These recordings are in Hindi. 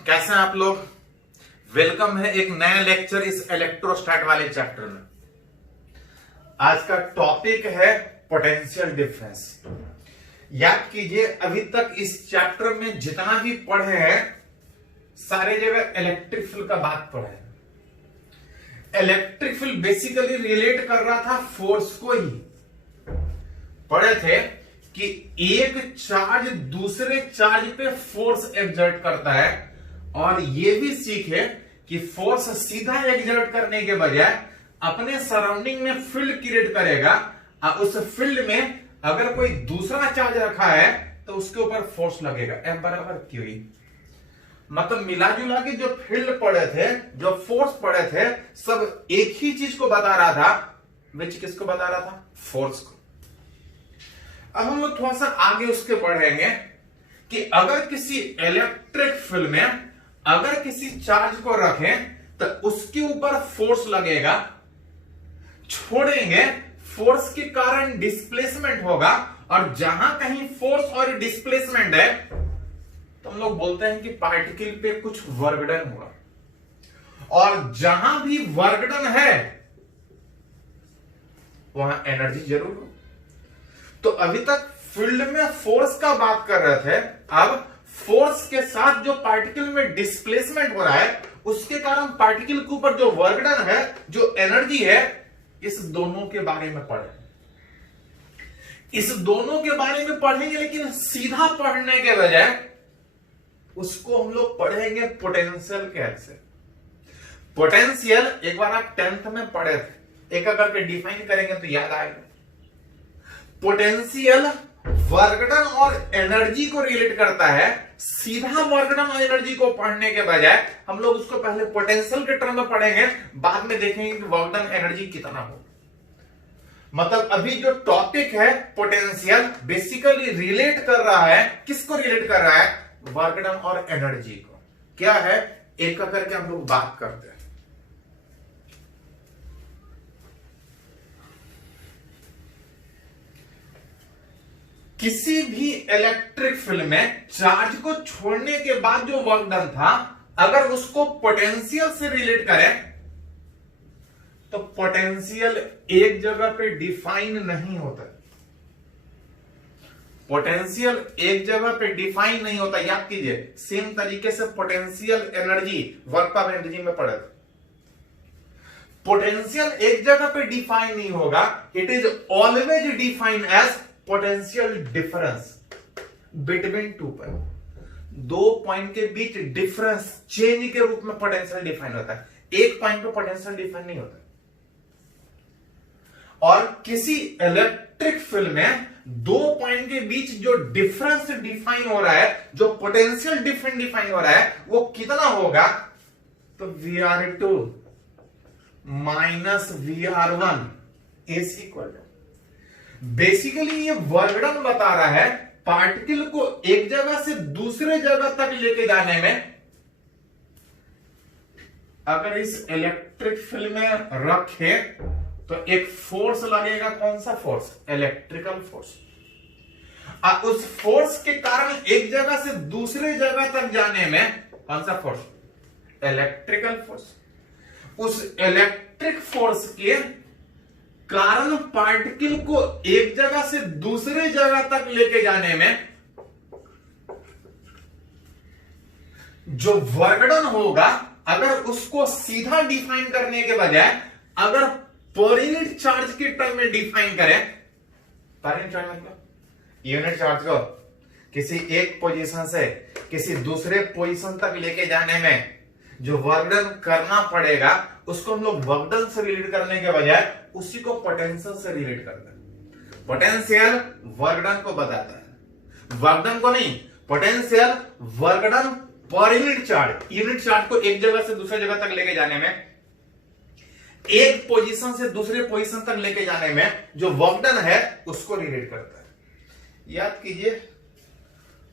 कैसे हैं आप लोग। वेलकम है एक नया लेक्चर इस इलेक्ट्रोस्टैट वाले चैप्टर में। आज का टॉपिक है पोटेंशियल डिफरेंस। याद कीजिए, अभी तक इस चैप्टर में जितना भी पढ़े हैं सारे जगह इलेक्ट्रिक फील्ड का बात पढ़े हैं। इलेक्ट्रिक फील्ड बेसिकली रिलेट कर रहा था फोर्स को ही। पढ़े थे कि एक चार्ज दूसरे चार्ज पे फोर्स एक्सर्ट करता है, और यह भी सीखे कि फोर्स सीधा एक्सर्ट करने के बजाय अपने सराउंडिंग में फील्ड क्रिएट करेगा, और उस फील्ड में अगर कोई दूसरा चार्ज रखा है तो उसके ऊपर फोर्स लगेगा। F बराबर क्यू ई। मतलब मिला जुला के जो फील्ड पढ़े थे, जो फोर्स पढ़े थे, सब एक ही चीज को बता रहा था। विच किसको बता रहा था? फोर्स को। अब हम लोग थोड़ा सा आगे उसके बढ़ेंगे कि अगर किसी इलेक्ट्रिक फील्ड में अगर किसी चार्ज को रखें तो उसके ऊपर फोर्स लगेगा, छोड़ेंगे फोर्स के कारण डिस्प्लेसमेंट होगा, और जहां कहीं फोर्स और डिस्प्लेसमेंट है तो हम लोग बोलते हैं कि पार्टिकल पे कुछ वर्कडन हुआ, और जहां भी वर्कडन है वहां एनर्जी जरूर हो। तो अभी तक फील्ड में फोर्स का बात कर रहे थे, अब फोर्स के साथ जो पार्टिकल में डिस्प्लेसमेंट हो रहा है उसके कारण पार्टिकल के ऊपर जो वर्कडन है, जो एनर्जी है, इस दोनों के बारे में पढ़े। इस दोनों के बारे में पढ़ेंगे, लेकिन सीधा पढ़ने के बजाय उसको हम लोग पढ़ेंगे पोटेंशियल के हेल्प से। पोटेंशियल एक बार आप 10th में पढ़े थे, एक करके डिफाइन करेंगे तो याद आएगा। पोटेंशियल वर्कडन और एनर्जी को रिलेट करता है। सीधा वर्कडन और एनर्जी को पढ़ने के बजाय हम लोग उसको पहले पोटेंशियल के टर्म में पढ़ेंगे, बाद में देखेंगे कि वर्कडन एनर्जी कितना हो। मतलब अभी जो टॉपिक है पोटेंशियल बेसिकली रिलेट कर रहा है, किसको रिलेट कर रहा है? वर्कडन और एनर्जी को। क्या है, एक करके हम लोग बात करते हैं। किसी भी इलेक्ट्रिक फील्ड में चार्ज को छोड़ने के बाद जो वर्क डन था, अगर उसको पोटेंशियल से रिलेट करें तो पोटेंशियल एक जगह पे डिफाइन नहीं होता। पोटेंशियल एक जगह पे डिफाइन नहीं होता। याद कीजिए, सेम तरीके से potential energy work of energy में पढ़े थे। पोटेंशियल एक जगह पे डिफाइन नहीं होगा, it is always defined as potential difference between two point. दो पॉइंट के बीच डिफरेंस चेंज के रूप में पोटेंशियल डिफाइन होता है। एक पॉइंट पे पोटेंशियल डिफाइन नहीं होता। और किसी इलेक्ट्रिक फील्ड में दो पॉइंट के बीच जो डिफरेंस डिफाइन हो रहा है, जो पोटेंशियल डिफरेंस डिफाइन हो रहा है, वो कितना होगा? तो VR2 minus VR1 is equal. Basically ये वर्कडन बता रहा है पार्टिकल को एक जगह से दूसरे जगह तक लेके जाने में। अगर इस इलेक्ट्रिक फील्ड में रखे तो एक फोर्स लगेगा। कौन सा फोर्स? Electrical force. उस फोर्स के कारण एक जगह से दूसरे जगह तक जाने में कौन सा फोर्स? Electrical force. उस इलेक्ट्रिक फोर्स के कारण पार्टिकल को एक जगह से दूसरे जगह तक लेके जाने में जो वर्कडन होगा, अगर उसको सीधा डिफाइन करने के बजाय अगर पर यूनिट चार्ज के टर्म में डिफाइन करें, पर यूनिट चार्ज मतलब यूनिट चार्ज को किसी एक पोजीशन से किसी दूसरे पोजीशन तक लेके जाने में जो वर्कडन करना पड़ेगा, उसको हम लोग वर्कडन से रिलेट करने के बजाय उसी को पोटेंशियल से रिलेट करते हैं। पोटेंशियल वर्कडन को बताता है, वर्कडन को नहीं। पोटेंशियल वर्कडन पर यूनिट चार्ज को एक जगह से दूसरे जगह तक लेके जाने में, एक पोजीशन से दूसरे पोजीशन तक लेके जाने में जो वर्कडन है उसको रिलेट करता है। याद कीजिए,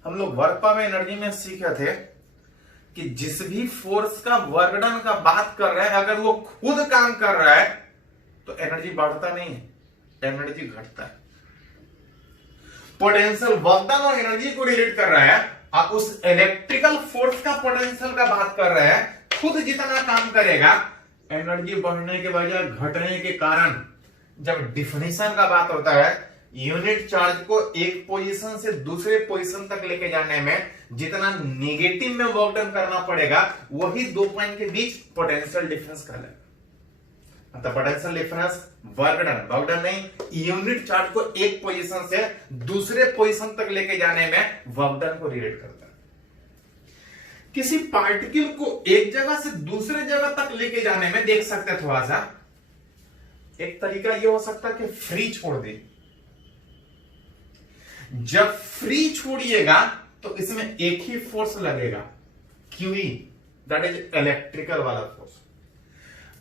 हम लोग वर्क ऑफ एनर्जी में सीखे थे कि जिस भी फोर्स का वर्कडन का बात कर रहे हैं, अगर वो खुद काम कर रहा है तो एनर्जी बढ़ता नहीं है, एनर्जी घटता है। पोटेंशियल वर्कडन और एनर्जी को रिलेट कर रहा है। और उस इलेक्ट्रिकल फोर्स का पोटेंशियल का बात कर रहे हैं, खुद जितना काम करेगा एनर्जी बढ़ने के बजाय घटने के कारण। जब डिफिनेशन का बात होता है, यूनिट चार्ज को एक पोजीशन से दूसरे पोजीशन तक लेके जाने में जितना नेगेटिव में वर्क डन करना पड़ेगा, वही दो पॉइंट के बीच पोटेंशियल डिफरेंस कहलाएगा। मतलब पोटेंशियल डिफरेंस वर्क डन नहीं, यूनिट चार्ज को एक पोजीशन से दूसरे पोजीशन तक लेके जाने में वर्क डन को रिलेट करता है। किसी पार्टिकल को एक जगह से दूसरे जगह तक लेके जाने में देख सकते हैं, थोड़ा सा एक तरीका यह हो सकता है कि फ्री छोड़ दे। जब फ्री छोड़िएगा तो इसमें एक ही फोर्स लगेगा, क्यूई, दैट इज इलेक्ट्रिकल वाला फोर्स।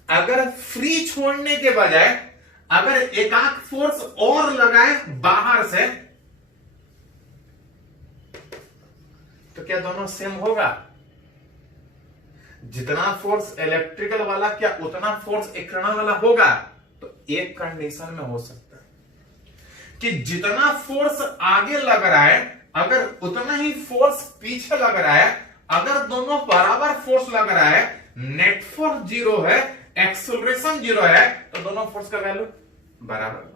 अगर फ्री छोड़ने के बजाय अगर एकाक फोर्स और लगाए बाहर से, तो क्या दोनों सेम होगा? जितना फोर्स इलेक्ट्रिकल वाला क्या उतना फोर्स एक्सटर्नल वाला होगा? तो एक कंडीशन में हो सकता है कि जितना फोर्स आगे लग रहा है अगर उतना ही फोर्स पीछे लग रहा है। अगर दोनों बराबर फोर्स लग रहा है, नेट फोर्स 0 है, एक्सेलरेशन 0 है, तो दोनों फोर्स का वैल्यू बराबर।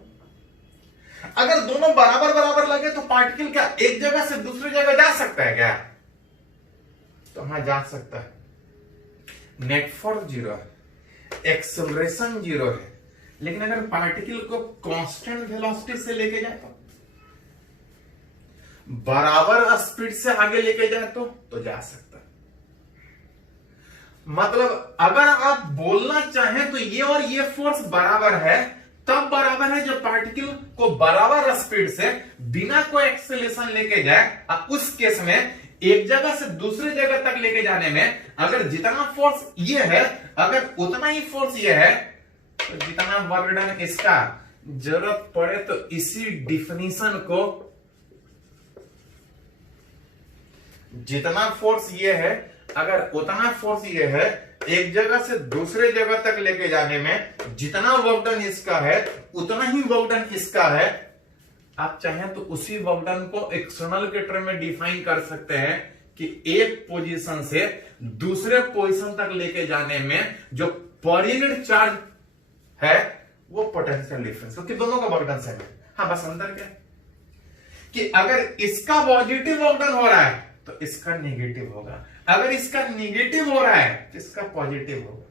अगर दोनों बराबर बराबर लगे तो पार्टिकल क्या एक जगह से दूसरी जगह जा सकता है क्या? तो हाँ, जा सकता है। नेट फोर्स 0 है, एक्सेलरेशन 0 है, लेकिन अगर पार्टिकल को कांस्टेंट वेलोसिटी से लेके जाए तो, बराबर स्पीड से आगे लेके जाए तो जा सकता है। मतलब अगर आप बोलना चाहें तो ये और ये फोर्स बराबर है, तब बराबर है जब पार्टिकल को बराबर स्पीड से बिना कोई एक्सेलरेशन लेके जाए। उस केस में एक जगह से दूसरी जगह तक लेके जाने में अगर जितना फोर्स ये है अगर उतना ही फोर्स ये है, तो जितना वर्क डन इसका जरूरत पड़े तो इसी डिफिनीशन को, जितना फोर्स ये है अगर उतना फोर्स ये है, एक जगह से दूसरे जगह तक लेके जाने में जितना वर्क डन इसका है उतना ही वर्क डन इसका है। आप चाहें तो उसी वर्क डन को एक्सटर्नल के टर्म में डिफाइन कर सकते हैं कि एक पोजीशन से दूसरे पोजीशन तक लेके जाने में जो पर यूनिट चार्ज है वो पोटेंशियल डिफरेंस, क्योंकि दोनों का वर्क डन सेम है। हाँ, बस अंतर क्या है कि अगर इसका पॉजिटिव वर्क डन हो रहा है तो इसका नेगेटिव होगा, अगर इसका नेगेटिव हो रहा है तो इसका पॉजिटिव होगा।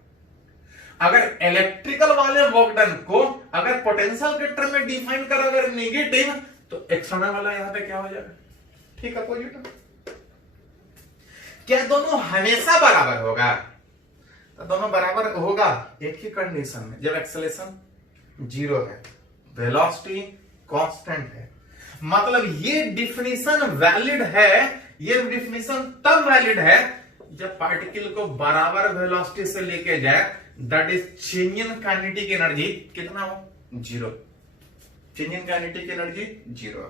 अगर इलेक्ट्रिकल वाले वर्क डन को अगर पोटेंशियल के टर्म में डिफाइन कर अगर नेगेटिव, तो एक्सटर्नल वाला यहां पे क्या हो जाएगा? ठीक है, पॉजिटिव। क्या दोनों हमेशा बराबर होगा? तो दोनों बराबर होगा एक ही कंडीशन में, जब एक्सेलरेशन 0 है, वेलोसिटी कांस्टेंट है। मतलब ये डिफिनीशन वैलिड है, ये डिफिनीशन तब वैलिड है जब पार्टिकल को बराबर वेलोसिटी से लेके जाए, that is change in kinetic energy कितना हो? 0। Change in kinetic energy 0।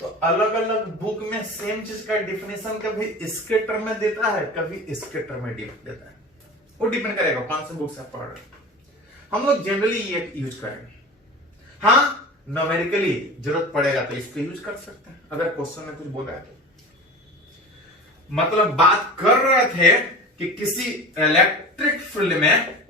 तो अलग अलग बुक में सेम चीज का डिफिनेशन कभी इसके टर्म में देता है, कभी इसके टर्म में देता है। वो डिपेंड करेगा कौन से बुक से आप पढ़ रहे हैं। हम लोग जनरली ये यूज करेंगे। हाँ, न्यूमेरिकली जरूरत पड़ेगा तो इसको यूज कर सकते हैं अगर क्वेश्चन में कुछ बोला है तो। मतलब बात कर रहे थे कि किसी इलेक्ट्रिक फील्ड में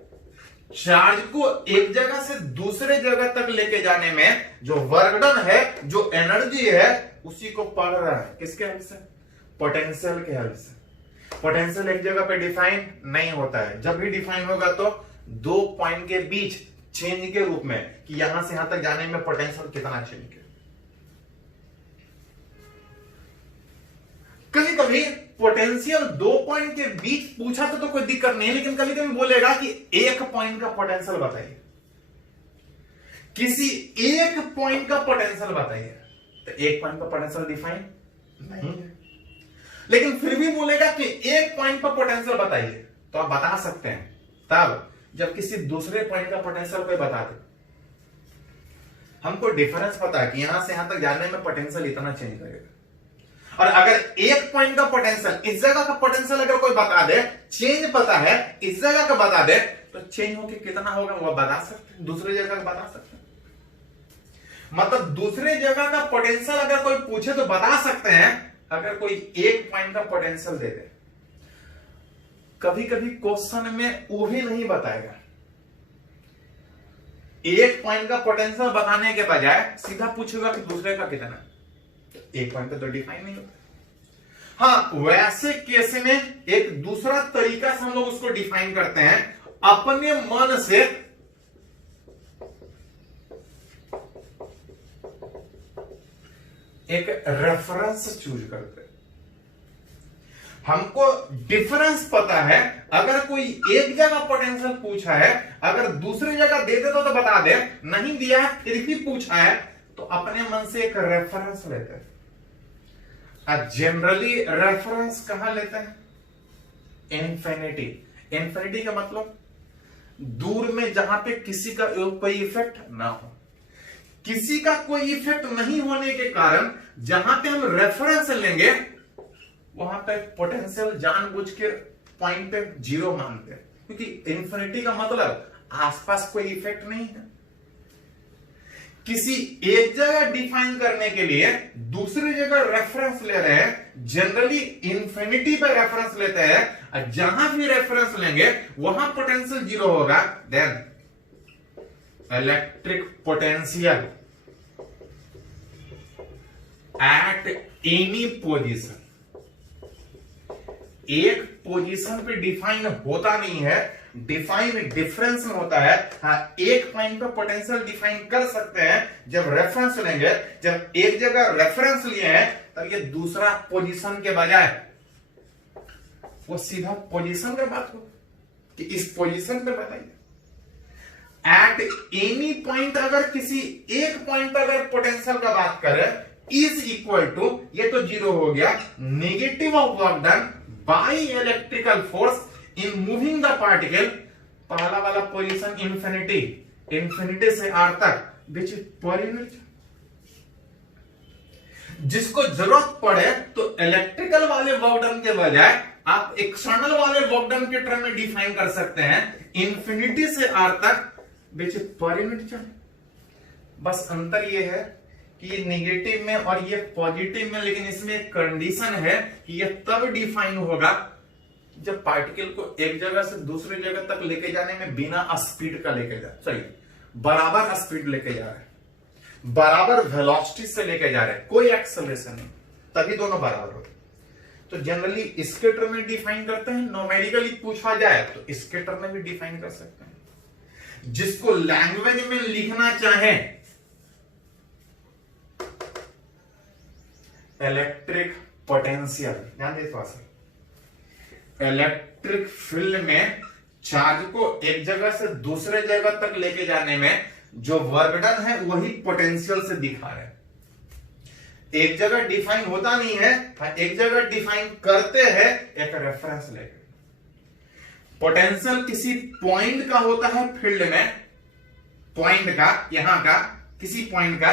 चार्ज को एक जगह से दूसरे जगह तक लेके जाने में जो वर्क डन है, जो एनर्जी है, उसी को पढ़ रहा है किसके हेल्प से? पोटेंशियल के हेल्प से। पोटेंशियल एक जगह पे डिफाइन नहीं होता है, जब भी डिफाइन होगा तो दो पॉइंट के बीच चेंज के रूप में कि यहां से यहां तक जाने में पोटेंशियल कितना चेंज है। कभी कभी पोटेंशियल दो पॉइंट के बीच पूछा तो कोई दिक्कत नहीं, लेकिन कभी कभी बोलेगा कि एक पॉइंट का पोटेंशियल बताइए, किसी एक पॉइंट का पोटेंशियल बताइए, तो एक पॉइंट का पोटेंशियल डिफाइन नहीं है, लेकिन फिर भी बोलेगा कि एक पॉइंट पर पोटेंशियल बताइए, तो आप बता सकते हैं तब जब किसी दूसरे पॉइंट का पोटेंशियल कोई बता दे। हमको डिफरेंस पता है कि यहां से यहां तक जाने में पोटेंशियल इतना चेंज करेगा, और अगर एक पॉइंट का पोटेंशियल, इस जगह का पोटेंशियल अगर कोई बता दे, चेंज पता है, इस जगह का बता दे, तो चेंज होके कितना होगा वो बता सकते हैं, दूसरे जगह का बता सकते हैं। मतलब दूसरे जगह का पोटेंशियल अगर कोई पूछे तो बता सकते हैं, अगर कोई एक पॉइंट का पोटेंशियल दे दे, कभी कभी क्वेश्चन में वो भी नहीं बताएगा, एक पॉइंट का पोटेंशियल बताने के बजाय सीधा पूछेगा कि दूसरे का कितना है। एक पॉइंट पे तो डिफाइन नहीं होता। हाँ, वैसे केस में एक दूसरा तरीका से हम लोग उसको डिफाइन करते हैं, अपने मन से एक रेफरेंस चूज करते हैं। हमको डिफरेंस पता है, अगर कोई एक जगह पोटेंशियल पूछा है, अगर दूसरी जगह दे दे तो बता दे, नहीं दिया है फिर भी पूछा है तो अपने मन से एक रेफरेंस लेते हैं। जनरली रेफरेंस कहां लेते हैं? इन्फिनिटी। इन्फिनिटी का मतलब दूर में जहां पे किसी का कोई इफेक्ट ना हो, किसी का कोई इफेक्ट नहीं होने के कारण जहां पे हम रेफरेंस लेंगे वहां पे पोटेंशियल जानबूझ के पॉइंट पे जीरो मानते हैं, क्योंकि इन्फिनिटी का मतलब आसपास कोई इफेक्ट नहीं है। किसी एक जगह डिफाइन करने के लिए दूसरी जगह रेफरेंस ले रहे हैं, जनरली इन्फिनिटी पे रेफरेंस लेते हैं, और जहां भी रेफरेंस लेंगे वहां पोटेंशियल जीरो होगा। Then electric potential at any position, एक पोजीशन पे डिफाइन होता नहीं है, डिफाइन डिफरेंस में होता है। हाँ, एक पॉइंट पे पोटेंशियल डिफाइन कर सकते हैं जब रेफरेंस लेंगे। जब एक जगह रेफरेंस लिए हैं तब ये दूसरा पोजीशन के बजाय वो सीधा पोजीशन पे बात हो कि इस पोजीशन पे बताइए। एट एनी पॉइंट, अगर किसी एक पॉइंट पर अगर पोटेंशियल का बात करें, इज इक्वल टू, ये तो जीरो हो गया, negative of work done by electrical force in moving the particle. पहला वाला पोजीशन इंफिनिटी, इंफिनिटी से आर तक विच इज पर यूनिट। जिसको जरूरत पड़े तो इलेक्ट्रिकल वाले वर्क डन के बजाय आप एक्सटर्नल वाले वर्क डन के टर्म में डिफाइन कर सकते हैं, इंफिनिटी से आर तक which is per unit charge. बस अंतर ये है कि ये नेगेटिव में और ये पॉजिटिव में, लेकिन इसमें एक कंडीशन है कि ये तब डिफाइन होगा जब पार्टिकल को एक जगह से दूसरी जगह तक लेके जाने में बिना स्पीड का लेके जा, सॉरी बराबर स्पीड लेके जा रहे हैं, बराबर वेलोसिटी से लेके जा रहे हैं, कोई एक्सेलरेशन नहीं, तभी दोनों बराबर होते। तो जनरली इसके टर्म में डिफाइन करते हैं, न्यूमेरिकली पूछा जाए तो इसके टर्म में भी डिफाइन कर सकते हैं। जिसको लैंग्वेज में लिखना चाहे, इलेक्ट्रिक पोटेंशियल, ध्यान दे थोड़ा सा, इलेक्ट्रिक फील्ड में चार्ज को एक जगह से दूसरे जगह तक लेके जाने में जो वर्क डन है वही पोटेंशियल से दिखा रहे हैं। एक जगह डिफाइन होता नहीं है, एक जगह डिफाइन करते हैं एक रेफरेंस लेकर। पोटेंशियल किसी पॉइंट का होता है फील्ड में, पॉइंट का, यहां का किसी पॉइंट का,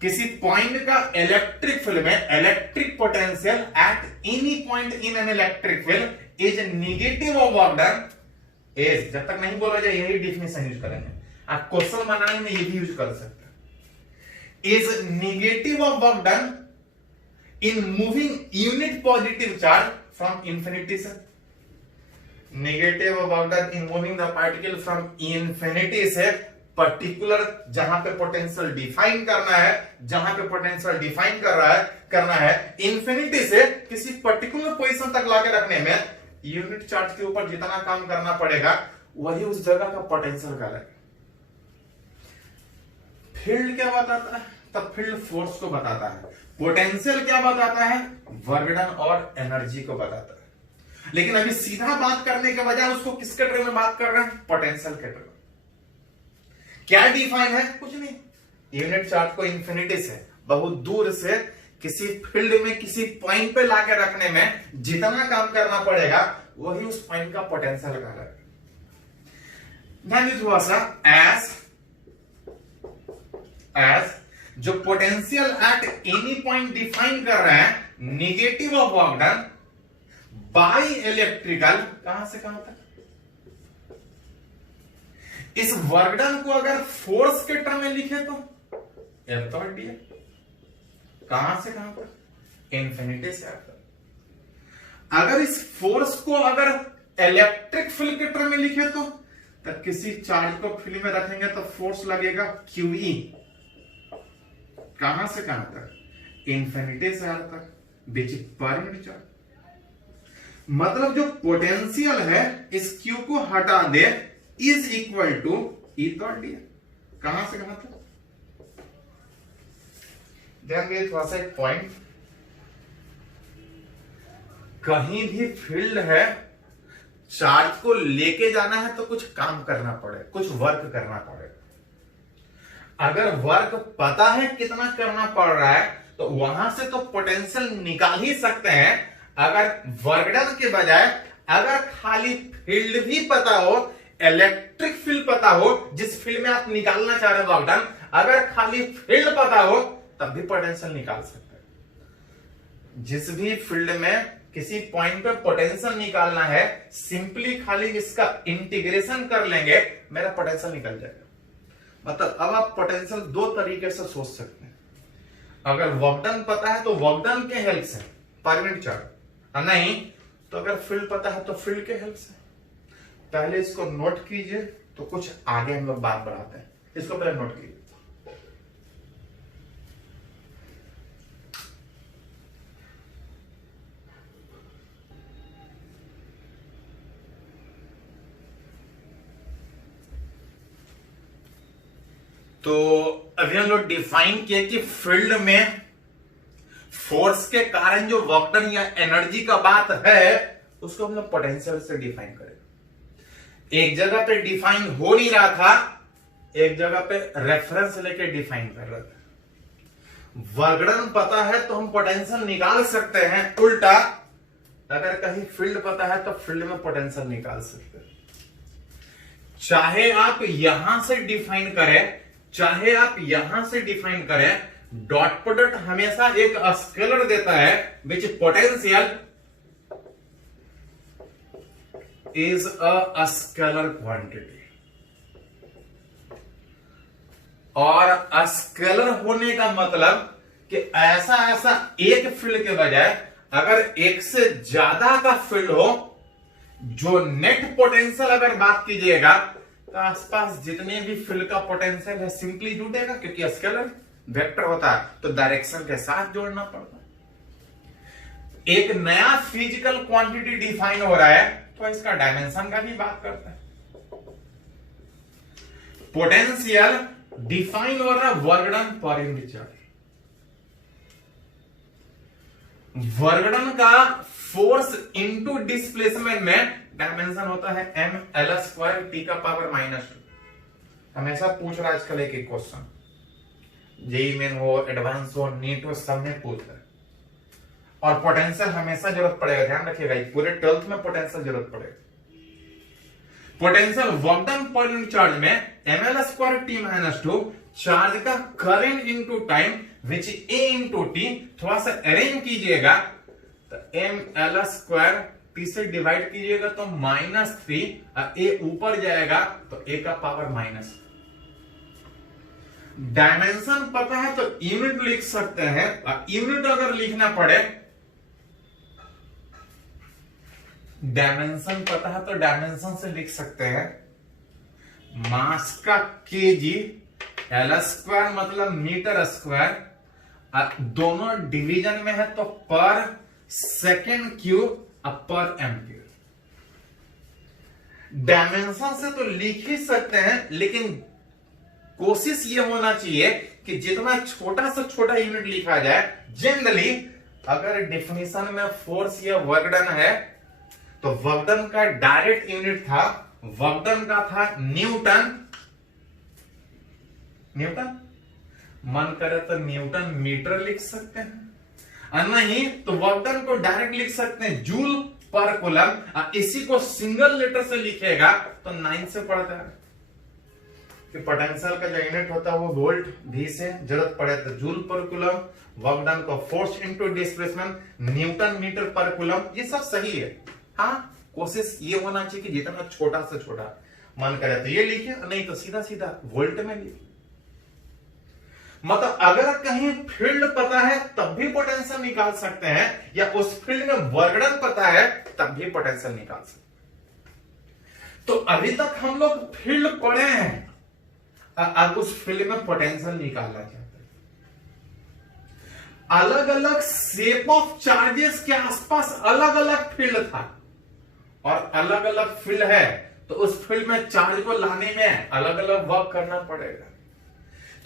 किसी पॉइंट का इलेक्ट्रिक फील्ड में electric potential at any point in an electric field is negative of work done is, जब तक नहीं बोला जाए यही डिफिनेशन यूज करेंगे, आप क्वेश्चन बनाने में ये भी यूज कर सकते हैं, is negative of work done in moving unit positive charge from infinity से, negative of work done in moving the particle from infinity से पर्टिकुलर जहां पे पोटेंशियल डिफाइन करना है, जहां पे पोटेंशियल डिफाइन करना है इंफिनिटी से किसी पर्टिकुलर पोजीशन तक लाके रखने में यूनिट चार्ज के ऊपर जितना काम करना पड़ेगा वही उस जगह का पोटेंशियल कहलाएगा। फील्ड क्या बताता है? तब फील्ड फोर्स को बताता है। पोटेंशियल क्या बताता है? वर्क डन और एनर्जी को बताता है। लेकिन अभी सीधा बात करने के बजाय उसको किसके टर्म में बात कर रहे हैं? पोटेंशियल के टर्म। क्या डिफाइन है? कुछ नहीं, यूनिट चार्ज को इंफिनिटी से बहुत दूर से किसी फील्ड में किसी पॉइंट पे लाके रखने में जितना काम करना पड़ेगा वही उस पॉइंट का पोटेंशियल कहलाएगा। ध्यान दीजिए थोड़ा सा, एज जो potential at any point define कर रहे हैं negative of work done by electrical, कहां से कहां तक? इस वर्क डन को अगर फोर्स के टर्म में लिखे तो F.D है, कहां से कहां तक? इंफिनिटी से आर तक। अगर इस फोर्स को अगर इलेक्ट्रिक फील्ड के टर्म में लिखे तो किसी चार्ज को फील्ड में रखेंगे तो फोर्स लगेगा QE। कहां से कहां तक? इंफिनिटी से आर तक, which is per unit charge. मतलब जो पोटेंशियल है इस Q को हटा दे is equal to E dot D. कहां से कहां तक? ध्यान दिए थोड़ा सा एक पॉइंट, कहीं भी फील्ड है, चार्ज को लेके जाना है तो कुछ काम करना पड़े, कुछ वर्क करना पड़े। अगर वर्क पता है कितना करना पड़ रहा है तो वहां से तो पोटेंशियल निकाल ही सकते हैं। अगर वर्क डन के बजाय अगर खाली फील्ड भी पता हो, इलेक्ट्रिक फील्ड पता हो, जिस फील्ड में आप निकालना चाह रहे हो वर्क डन, अगर खाली फील्ड पता हो तब भी पोटेंशियल निकाल सकते हैं। जिस भी फील्ड में किसी पॉइंट पे पोटेंशियल निकालना है, सिंपली खाली इसका इंटीग्रेशन कर लेंगे, मेरा पोटेंशियल निकल जाएगा। मतलब अब आप पोटेंशियल दो तरीके से सोच सकते हैं। अगर वर्क डन पता है तो वर्क डन के हेल्प से पर यूनिट चार्ज, नहीं तो अगर फील्ड पता है तो फील्ड के हेल्प से। पहले इसको नोट कीजिए तो कुछ आगे हम लोग बात बढ़ाते हैं। इसको पहले नोट कीजिए। तो अभी हम लोग डिफाइन किए कि फील्ड में फोर्स के कारण जो वर्क डन या एनर्जी का बात है उसको हम लोग पोटेंशियल से डिफाइन करें। एक जगह पे डिफाइन हो नहीं रहा था, एक जगह पे रेफरेंस लेके डिफाइन कर रहे थे। वर्क डन पता है तो हम पोटेंशियल निकाल सकते हैं, उल्टा अगर कहीं फील्ड पता है तो फील्ड में पोटेंशियल निकाल सकते हैं। चाहे आप यहां से डिफाइन करें, चाहे आप यहां से डिफाइन करें, डॉट प्रोडक्ट हमेशा एक स्केलर देता है which potential is a scalar quantity. और स्केलर होने का मतलब कि ऐसा ऐसा एक फील्ड के बजाय अगर एक से ज्यादा का फील्ड हो, जो नेट पोटेंशियल अगर बात कीजिएगा तो आसपास जितने भी फील्ड का पोटेंशियल है सिंपली जुड़ेगा, क्योंकि स्केलर वेक्टर होता है तो डायरेक्शन के साथ जोड़ना पड़ता है। एक नया फिजिकल क्वांटिटी डिफाइन हो रहा है तो इसका डायमेंशन का भी बात करता है। पोटेंशियल डिफाइन हो रहा है वर्क डन पर यूनिट चार्ज। वर्क डन का फोर्स इनटू डिस्प्लेसमेंट में डायमेंशन होता है ml² t का पावर -2। हमेशा पूछ रहा है आजकल एक क्वेश्चन, जेईई मेन हो, एडवांस हो, नीट हो, सब में पूछ रहा है। और पोटेंशियल हमेशा जरूरत पड़ेगा, ध्यान रखिएगा, पूरे 12th में पोटेंशियल जरूरत पड़ेगा। पोटेंशियल वर्क डन पर यूनिट चार्ज में ml² t -2 चार्ज का current into time which a into t। थोड़ा सा अरेंज कीजिएगा तो ml² t से डिवाइड कीजिएगा तो -3, a ऊपर जाएगा तो a का पावर माइनस। डायमेंशन पता है तो यूनिट लिख सकते हैं, यूनिट अगर लिखना पड़े, डायमेंशन पता है तो डायमेंशन से लिख सकते हैं। मास का केजी, l² मतलब मीटर स्क्वायर, दोनों डिवीजन में है तो पर सेकेंड क्यूब पर एम्पियर। डायमेंशन से तो लिख ही सकते हैं, लेकिन कोशिश ये होना चाहिए कि जितना छोटा से छोटा यूनिट लिखा जाए। जनरली अगर डेफिनेशन में फोर्स या वर्क डन है तो वर्क डन का डायरेक्ट यूनिट था, वर्क डन का था न्यूटन। न्यूटन मन करे तो न्यूटन मीटर लिख सकते हैं, नहीं तो वर्क डन को डायरेक्ट लिख सकते हैं जूल पर कूलम। इसी को सिंगल लेटर से लिखेगा तो 9 से पढ़ता है कि पोटेंशियल का जो यूनिट होता है वो वोल्ट, भी से जरूरत पड़े तो joule per coulomb, work done को force into displacement newton metre per coulomb. ये सब सही है। हाँ, कोशिश ये होना चाहिए कि जितना छोटा से छोटा मन करे तो ये लिखे, नहीं तो सीधा सीधा वोल्ट में लिखे। मतलब अगर कहीं फील्ड पता है तब भी पोटेंशियल निकाल सकते हैं, या उस फील्ड में वर्कडन पता है तब भी पोटेंशियल निकाल सकते हैं। तो अभी तक हम लोग फील्ड पढ़े हैं, अब उस फील्ड में पोटेंशियल निकालना चाहते हैं। अलग अलग शेप ऑफ चार्जेस के आसपास अलग अलग फील्ड था, और अलग अलग फील्ड है तो उस फील्ड में चार्ज को लाने में अलग अलग वर्क करना पड़ेगा।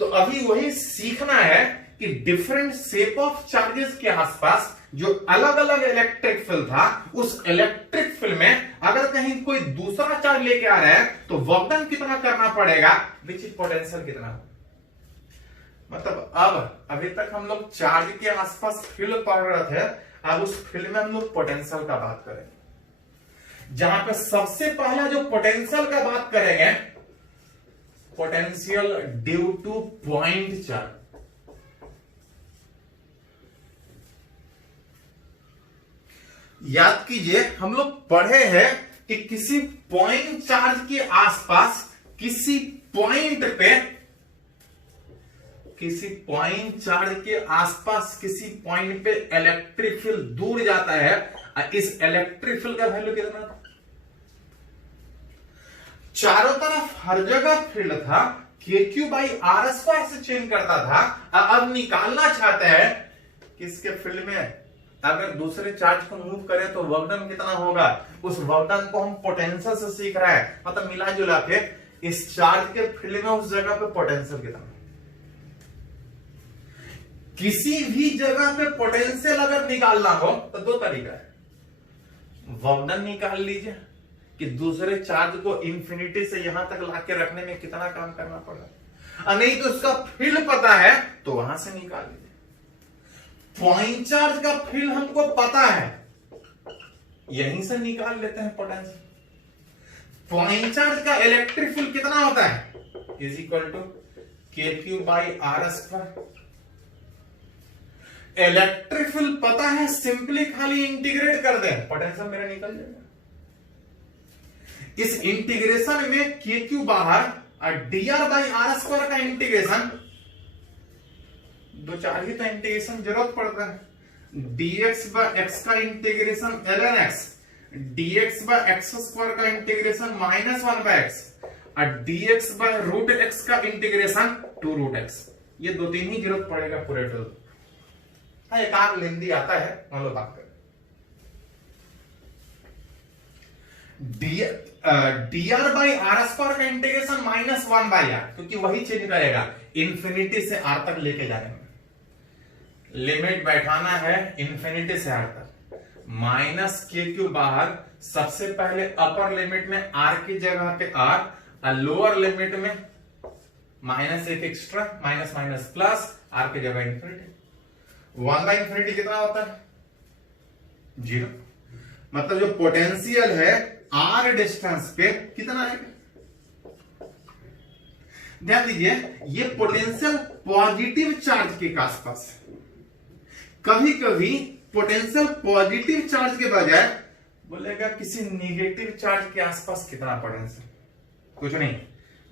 तो अभी वही सीखना है कि डिफरेंट शेप ऑफ चार्जेस के आसपास जो अलग अलग इलेक्ट्रिक फील्ड था, उस इलेक्ट्रिक फील्ड में अगर कहीं कोई दूसरा चार्ज लेके आ रहा है तो वर्क डन कितना करना पड़ेगा, विच इज पोटेंशियल कितना हो। मतलब अब अभी तक हम लोग चार्ज के आसपास फील्ड पढ़ रहे थे, अब उस फील्ड में हम लोग पोटेंशियल का बात करेंगे। जहां पे सबसे पहला जो पोटेंशियल का बात करेंगे, potential due two point charge. याद कीजिए हम लोग पढ़े हैं कि किसी पॉइंट चार्ज के आसपास किसी पॉइंट पे, किसी पॉइंट चार्ज के आसपास किसी पॉइंट पे इलेक्ट्रिक फील्ड दूर जाता है, इस इलेक्ट्रिक फील्ड का वैल्यू कितना था? चारों तरफ हर जगह फील्ड था, KQ बाई आर स्क्वायर से चेंज करता था। अब निकालना चाहते हैं कि इसके फील्ड में अगर दूसरे चार्ज को मूव करें तो वर्क डन कितना होगा। उस वर्क डन को हम पोटेंशियल से सीख रहे हैं, मतलब मिला जुला के इस चार्ज के फील्ड में उस जगह पे पोटेंशियल कितना। किसी भी जगह पे पोटेंशियल अगर निकालना हो तो दो तरीका है, वर्क डन निकाल लीजिए कि दूसरे चार्ज को इंफिनिटी से यहां तक लाके रखने में कितना काम करना पड़ा, नहीं तो उसका फील्ड पता है तो वहां से निकाल लीजिए। पॉइंट चार्ज का फील्ड हमको पता है, यहीं से निकाल लेते हैं पोटेंशियल। पॉइंट चार्ज का इलेक्ट्रिक फील्ड कितना होता है, is equal to KQ by r square. Electric field पता है, सिंपली खाली इंटीग्रेट कर दें, पोटेंशियल मेरा निकल जाएगा। इस इंटीग्रेशन में KQ बाहर और dr बाई आर स्क्वायर का इंटीग्रेशन, दो चार ही तो इंटीग्रेशन जरूरत पड़ता है। dx बाय x का integration ln x, dx by x square का इंटीग्रेशन -1 बाय x, और dx बाय रूट x का इंटीग्रेशन 2 रूट x। ये दो तीन ही जरूरत पड़ेगा पूरे टोल। हाँ, एक आग लेंदी आता है, हम लोग बात करें। dr बाई आर स्क्वायर का इंटीग्रेशन -1 बाई आर, क्योंकि वही चेंज करेगा इंफिनिटी से आर तक लेके जाने में। लिमिट बैठाना है इंफिनिटी से आर तक, माइनस KQ बाहर, सबसे पहले अपर लिमिट में आर की जगह पे आर, और लोअर लिमिट में माइनस एक extra, minus minus plus, r की जगह इंफिनिटी। 1 बाई इंफिनिटी कितना होता है, 0। मतलब जो पोटेंशियल है आर डिस्टेंस पे कितना है, ध्यान दीजिए ये पोटेंशियल पॉजिटिव चार्ज के आसपास है। कभी कभी पोटेंशियल पॉजिटिव चार्ज के बजाय बोलेगा किसी नेगेटिव चार्ज के आसपास कितना पोटेंशियल, कुछ नहीं।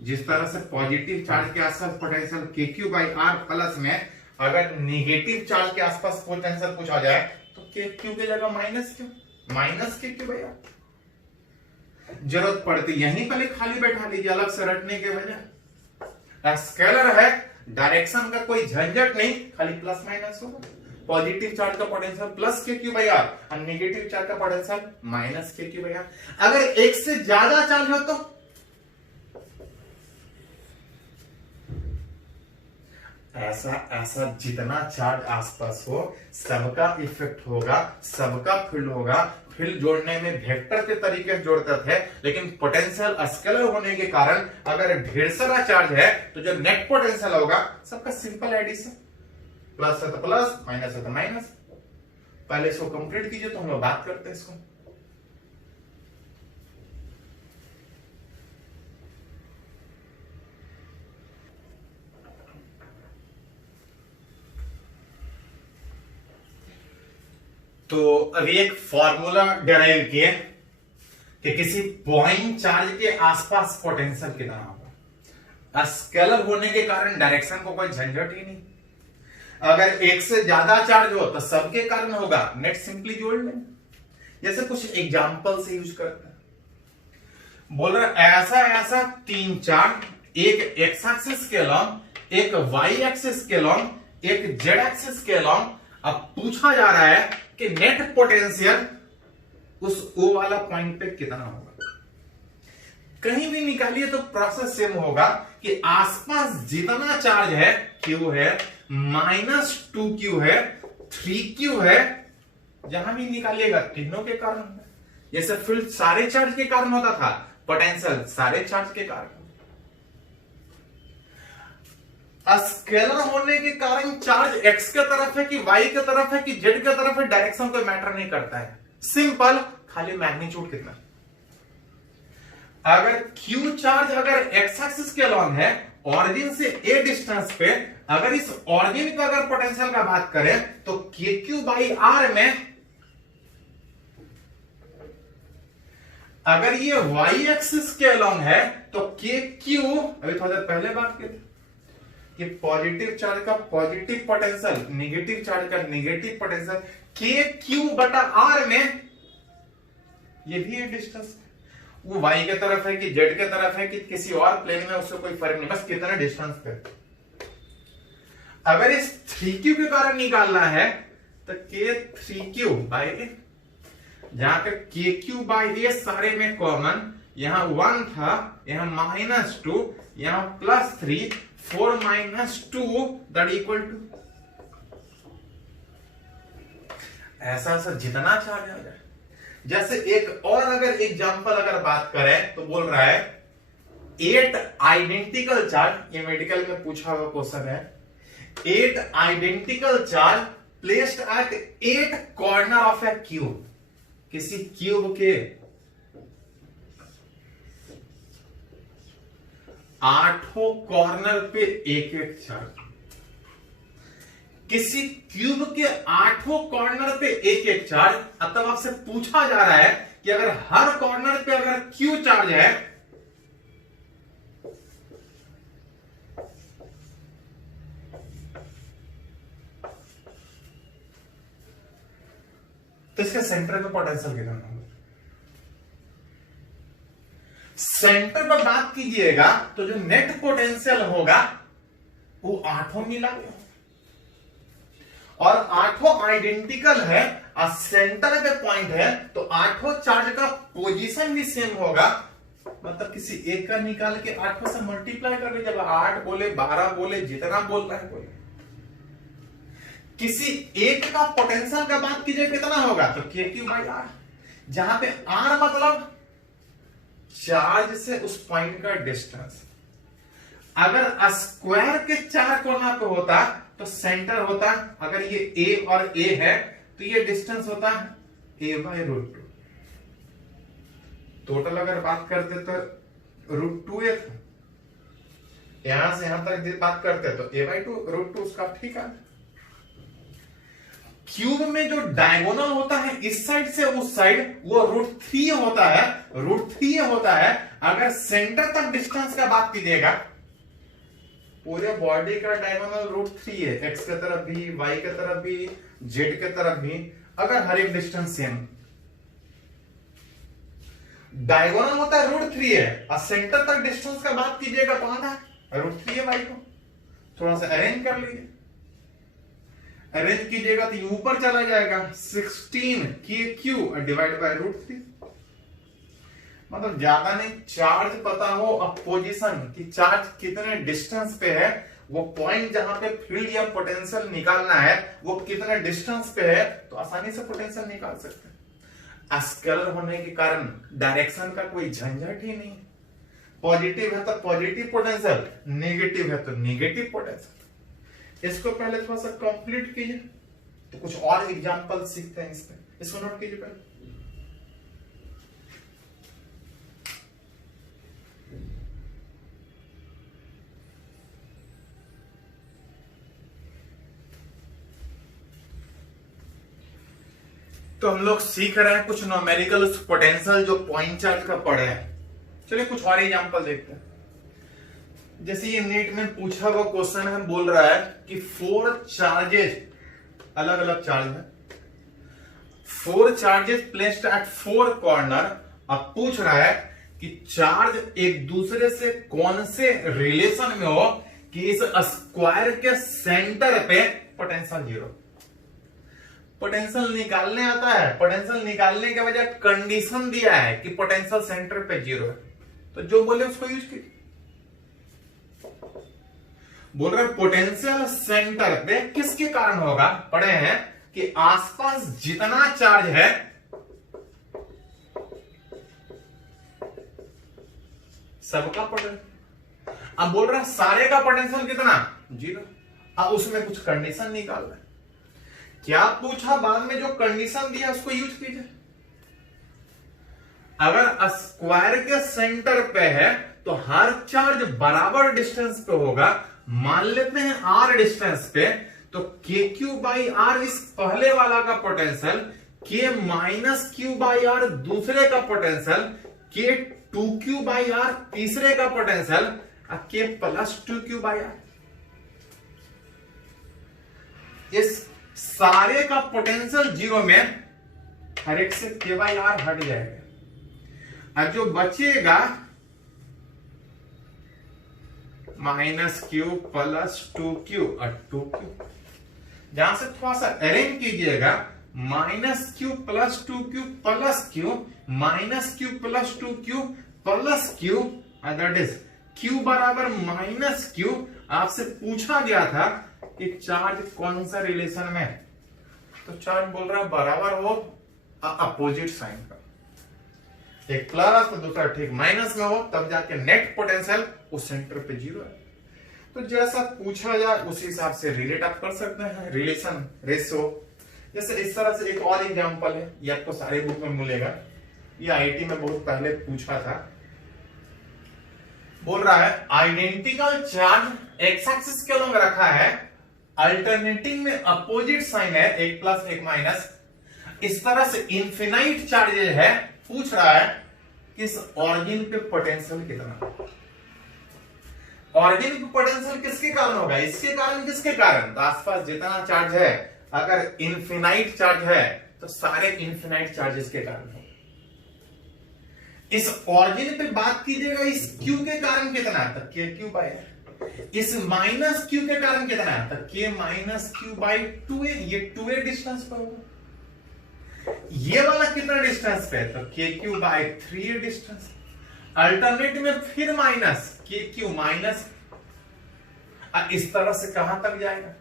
जिस तरह से पॉजिटिव चार्ज के आसपास potential KQ by r plus में, अगर नेगेटिव चार्ज के आसपास पोटेंशियल पूछा जाए तो KQ की जगह माइनस क्यों, माइनस KQ बाई आर। जरूरत पड़ती यहीं पहले खाली बैठा लीजिए, अलग से रटने के बजाय। स्केलर है, डायरेक्शन का कोई झंझट नहीं, खाली प्लस माइनस होगा। पॉजिटिव चार्ज का potential plus KQ by r और नेगेटिव चार्ज का potential minus KQ by r. अगर एक से ज्यादा चार्ज हो तो ऐसा जितना चार्ज आसपास हो सबका इफेक्ट होगा, सबका फील्ड होगा। फील्ड जोड़ने में वेक्टर के तरीके से जोड़ते थे, लेकिन पोटेंशियल स्केलर होने के कारण अगर ढेर सारा चार्ज है तो जो नेट पोटेंशियल होगा सबका सिंपल एडिशन, प्लस है तो प्लस, माइनस है तो माइनस। पहले इसको कंप्लीट कीजिए तो हम लोग बात करते हैं इसको। तो अभी एक फॉर्मूला डिराइव किए कि किसी पॉइंट चार्ज के आसपास पोटेंशियल कितना होगा। स्केलर होने के कारण डायरेक्शन को कोई झंझट ही नहीं। अगर एक से ज्यादा चार्ज हो तो सबके कारण होगा, नेट सिंपली जोड़ लें। जैसे कुछ एग्जांपल से यूज करते हैं। बोल रहा ऐसा ऐसा 3 चार्ज, एक एक्स एक्सिस के अलॉन्ग, एक वाई एक्सिस के अलॉन्ग, एक जेड एक्सिस के अलॉन्ग। अब पूछा जा रहा है कि नेट पोटेंशियल उस ओ वाला पॉइंट पे कितना होगा। कहीं भी निकालिए तो प्रोसेस सेम होगा कि आसपास जितना चार्ज है, Q है, -2Q है, 3Q है, जहां भी निकालिएगा तीनों के कारण। जैसे फील्ड सारे चार्ज के कारण होता था, पोटेंशियल सारे चार्ज के कारण। स्केलर होने के कारण चार्ज x के तरफ है कि y के तरफ है कि z के तरफ है, डायरेक्शन कोई मैटर नहीं करता है। सिंपल, खाली मैग्नीट्यूड कितना। अगर q चार्ज अगर x एक्सिस के अलॉन्ग है, ऑरिजिन से a डिस्टेंस पे, अगर इस ऑरिजिन का अगर पोटेंशियल का बात करें तो kq बाई r में, अगर ये y एक्सिस के अलॉन्ग है तो kq, अभी थोड़ा देर पहले बात की थी कि पॉजिटिव चार्ज का पॉजिटिव पोटेंशियल, नेगेटिव चार्ज का नेगेटिव पोटेंशियल, kq बटा r में, ये भी एक डिस्टेंस, वो y के तरफ है कि z के तरफ है कि किसी और प्लेन में, उससे कोई फर्क नहीं, बस कितना डिस्टेंस पे। अगर इस 3q के कारण निकालना है तो k3q बाई a, जहां पे kq बाई a सारे में कॉमन, यहां 1 था, यहां -2, यहां +3, 4 - 2 दैट इक्वल टू, ऐसा ऐसा जितना चार्ज आ जाए। जैसे एक और अगर एग्जांपल अगर बात करें तो बोल रहा है 8 आइडेंटिकल चार्ज, ये मेडिकल में पूछा हुआ क्वेश्चन है, 8 identical charge placed at 8 corner of A cube. किसी क्यूब के 8 कॉर्नर पे एक एक चार्ज, किसी क्यूब के 8 कॉर्नर पे एक एक चार्ज। अब तब आपसे पूछा जा रहा है कि अगर हर कॉर्नर पे अगर Q चार्ज है तो इसके सेंटर में पोटेंशियल कितना होगा। सेंटर पर बात कीजिएगा तो जो नेट पोटेंशियल होगा वो 8 मिला गया, और 8 आइडेंटिकल है और सेंटर पे पॉइंट है, तो 8 चार्ज का पोजीशन भी सेम होगा। मतलब किसी एक का निकाल के 8 से मल्टीप्लाई कर लीजिए, 8 बोले 12 बोले, जितना बोल रहा है बोले। किसी एक का पोटेंशियल का बात कीजिए कितना होगा, तो kq बाई r, जहां पे r मतलब चार्ज से उस पॉइंट का डिस्टेंस। अगर स्क्वायर के 4 कोना पे होता तो सेंटर होता, अगर ये a और a है तो ये डिस्टेंस होता a बाई √2। टोटल अगर बात करते तो √2a था, यहां से यहां तक बात करते तो a बाई 2 √2 उसका, ठीक है। क्यूब में जो डायगोनल होता है इस साइड से उस साइड, वो √3 होता है, √3 होता है। अगर सेंटर तक डिस्टेंस का बात कीजिएगा, पूरे बॉडी का डायगोनल √3 है, एक्स के तरफ भी, वाई के तरफ भी, जेड के तरफ भी, अगर हर एक डिस्टेंस सेम, डायगोनल होता है √3 है, और सेंटर तक डिस्टेंस का बात कीजिएगा तो आधा √3 है। वाई को थोड़ा सा अरेंज कर लीजिए, अरेंज कीजिएगा तो ये ऊपर चला जाएगा, 16 kq डिवाइड बाय √3। मतलब ज्यादा नहीं, चार्ज पता हो अब पोजीशन कि चार्ज कितने डिस्टेंस पे है, वो पॉइंट जहां पे फील्ड या पोटेंशियल निकालना है वो कितने डिस्टेंस पे है, तो आसानी से पोटेंशियल निकाल सकते हैं। स्केलर होने के कारण डायरेक्शन का कोई झंझट ही नहीं। पॉजिटिव है तो पॉजिटिव पोटेंशियल, नेगेटिव है तो नेगेटिव पोटेंशियल। इसको पहले थोड़ा सा कंप्लीट कीजिए तो कुछ और एग्जांपल सीखते हैं इसमें। इसको नोट कीजिए पहले। तो हम लोग सीख रहे हैं कुछ न्यूमेरिकल पोटेंशियल जो पॉइंट चार्ज का पढ़े हैं। चलिए कुछ और एग्जांपल देखते हैं। जैसे ये नीट में पूछा हुआ क्वेश्चन है, बोल रहा है कि 4 चार्जेस, अलग अलग चार्ज है, 4 चार्जेस प्लेस्ड एट 4 कॉर्नर। अब पूछ रहा है कि चार्ज एक दूसरे से कौन से रिलेशन में हो कि इस स्क्वायर के सेंटर पे पोटेंशियल जीरो। पोटेंशियल निकालने आता है, पोटेंशियल निकालने के वजह कंडीशन दिया है कि पोटेंशियल सेंटर पे जीरो है, तो जो बोले उसको यूज कीजिए। बोल रहे पोटेंशियल सेंटर पे किसके कारण होगा, पढ़े हैं कि आसपास जितना चार्ज है सबका पोटेंशियल। अब बोल रहा सारे का पोटेंशियल कितना, जीरो। अब उसमें कुछ कंडीशन निकालना है, क्या पूछा बाद में, जो कंडीशन दिया उसको यूज कीजिए। अगर स्क्वायर के सेंटर पे है तो हर चार्ज बराबर डिस्टेंस पे होगा। मान लेते हैं आर डिस्टेंस पे, तो के क्यू बाई आर इस पहले वाला का पोटेंशियल, के माइनस क्यू बाई आर दूसरे का पोटेंशियल, के 2q बाई आर तीसरे का पोटेंशियल, के प्लस 2q बाई आर, इस सारे का पोटेंशियल जीरो में हर एक से k बाई आर हट जाएगा। अब जो बचेगा माइनस क्यू प्लस 2q और 2q, जहां से थोड़ा सा अरेंज कीजिएगा, minus Q plus 2q plus Q, minus Q plus 2q plus Q, that is q बराबर माइनस क्यू। आपसे पूछा गया था कि चार्ज कौन सा रिलेशन में है, तो चार्ज बोल रहा है बराबर हो अपोजिट साइन का, एक प्लस तो दूसरा ठीक माइनस में हो, तब जाके नेट पोटेंशियल उस सेंटर पे जीरो है। तो जैसा पूछा जाए उसी हिसाब से रिलेट आप कर सकते हैं, रिलेशन रेशियो। जैसे इस तरह से एक और एग्जांपल है, ये आपको सारे बुक में मिलेगा, ये आईआईटी में बहुत पहले पूछा था। बोल रहा है आइडेंटिकल चार्ज एक्स एक्सिस के अलग रखा है, अल्टरनेटिंग में अपोजिट साइन है, एक प्लस एक माइनस, इस तरह से इनफिनाइट चार्जेज है। पूछ रहा है कि इस ऑरिजिन पे पोटेंशियल कितना, ऑरिजिन पे पोटेंशियल किसके कारण होगा, इसके कारण किसके कारण, तो आसपास जितना चार्ज है, अगर इनफिनाइट चार्ज है तो सारे इनफिनाइट चार्जेस के कारण होगा। इस ऑरिजिन पे बात कीजिएगा, इस क्यू के कारण कितना है, तो के क्यू बाई, इस माइनस क्यू के कारण कितना है, तो के माइनस क्यू बाई 2a, ये 2a डिस्टेंस पर होगा। ये वाला कितना डिस्टेंस पे, तो के Q by 3a distance. Alternate में फिर माइनस के क्यू माइनस, इस तरह से कहां तक जाएगा,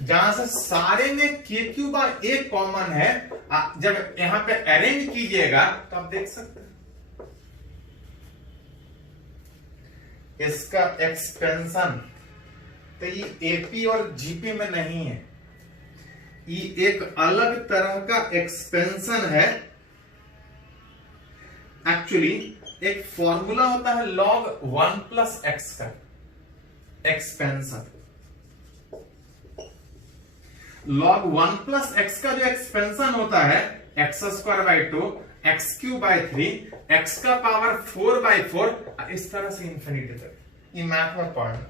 जहां से सारे में के क्यू बाई ए कॉमन है। जब यहां पे अरेंज कीजिएगा तो आप देख सकते हैं इसका एक्सपेंशन, तो ये एपी और जीपी में नहीं है, ये एक अलग तरह का एक्सपेंशन है। एक्चुअली एक फॉर्मूला होता है log 1 प्लस एक्स का एक्सपेंशन, log 1 प्लस एक्स का जो एक्सपेंशन होता है, x square by 2, x Q by 3, x का पावर 4 बाई 4, इस तरह से इंफिनिटी तक। ये मैथ में पढ़ना,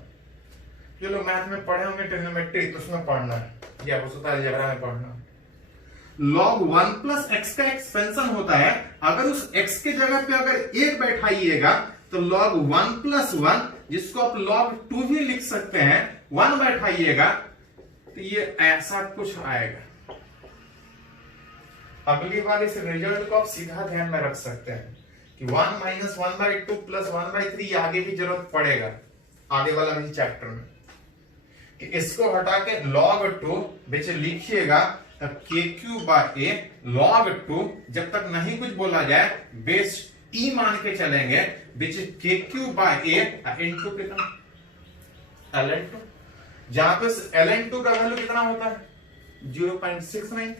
जो लोग मैथ में पढ़े होंगे ट्रिग्नोमेट्री, तो उसमें पढ़ना है, या वो होता है अलजेब्रा में पढ़ना। log 1 प्लस एक्स का एक्सपेंशन होता है, अगर उस x के जगह पे अगर 1 बैठाइएगा तो log 1 प्लस 1, जिसको आप log 2 भी लिख सकते हैं, 1 बैठाइएगा तो ये ऐसा कुछ आएगा। अगली बार इस रिजल्ट को आप सीधा ध्यान में रख सकते हैं कि 1 माइनस 1 बाई 2 प्लस 1 बाई 3, आगे भी जरूरत पड़ेगा, आगे वाला भी चैप्टर में, कि इसको हटा के log 2 बीच लिखिएगा, तब के क्यू बाई ए log 2, जब तक नहीं कुछ बोला जाए बेस ई मान के चलेंगे, बीच के क्यू बाई ए इंटू कितना ln2, जहां पे ln2 का वैल्यू कितना होता है 0.69।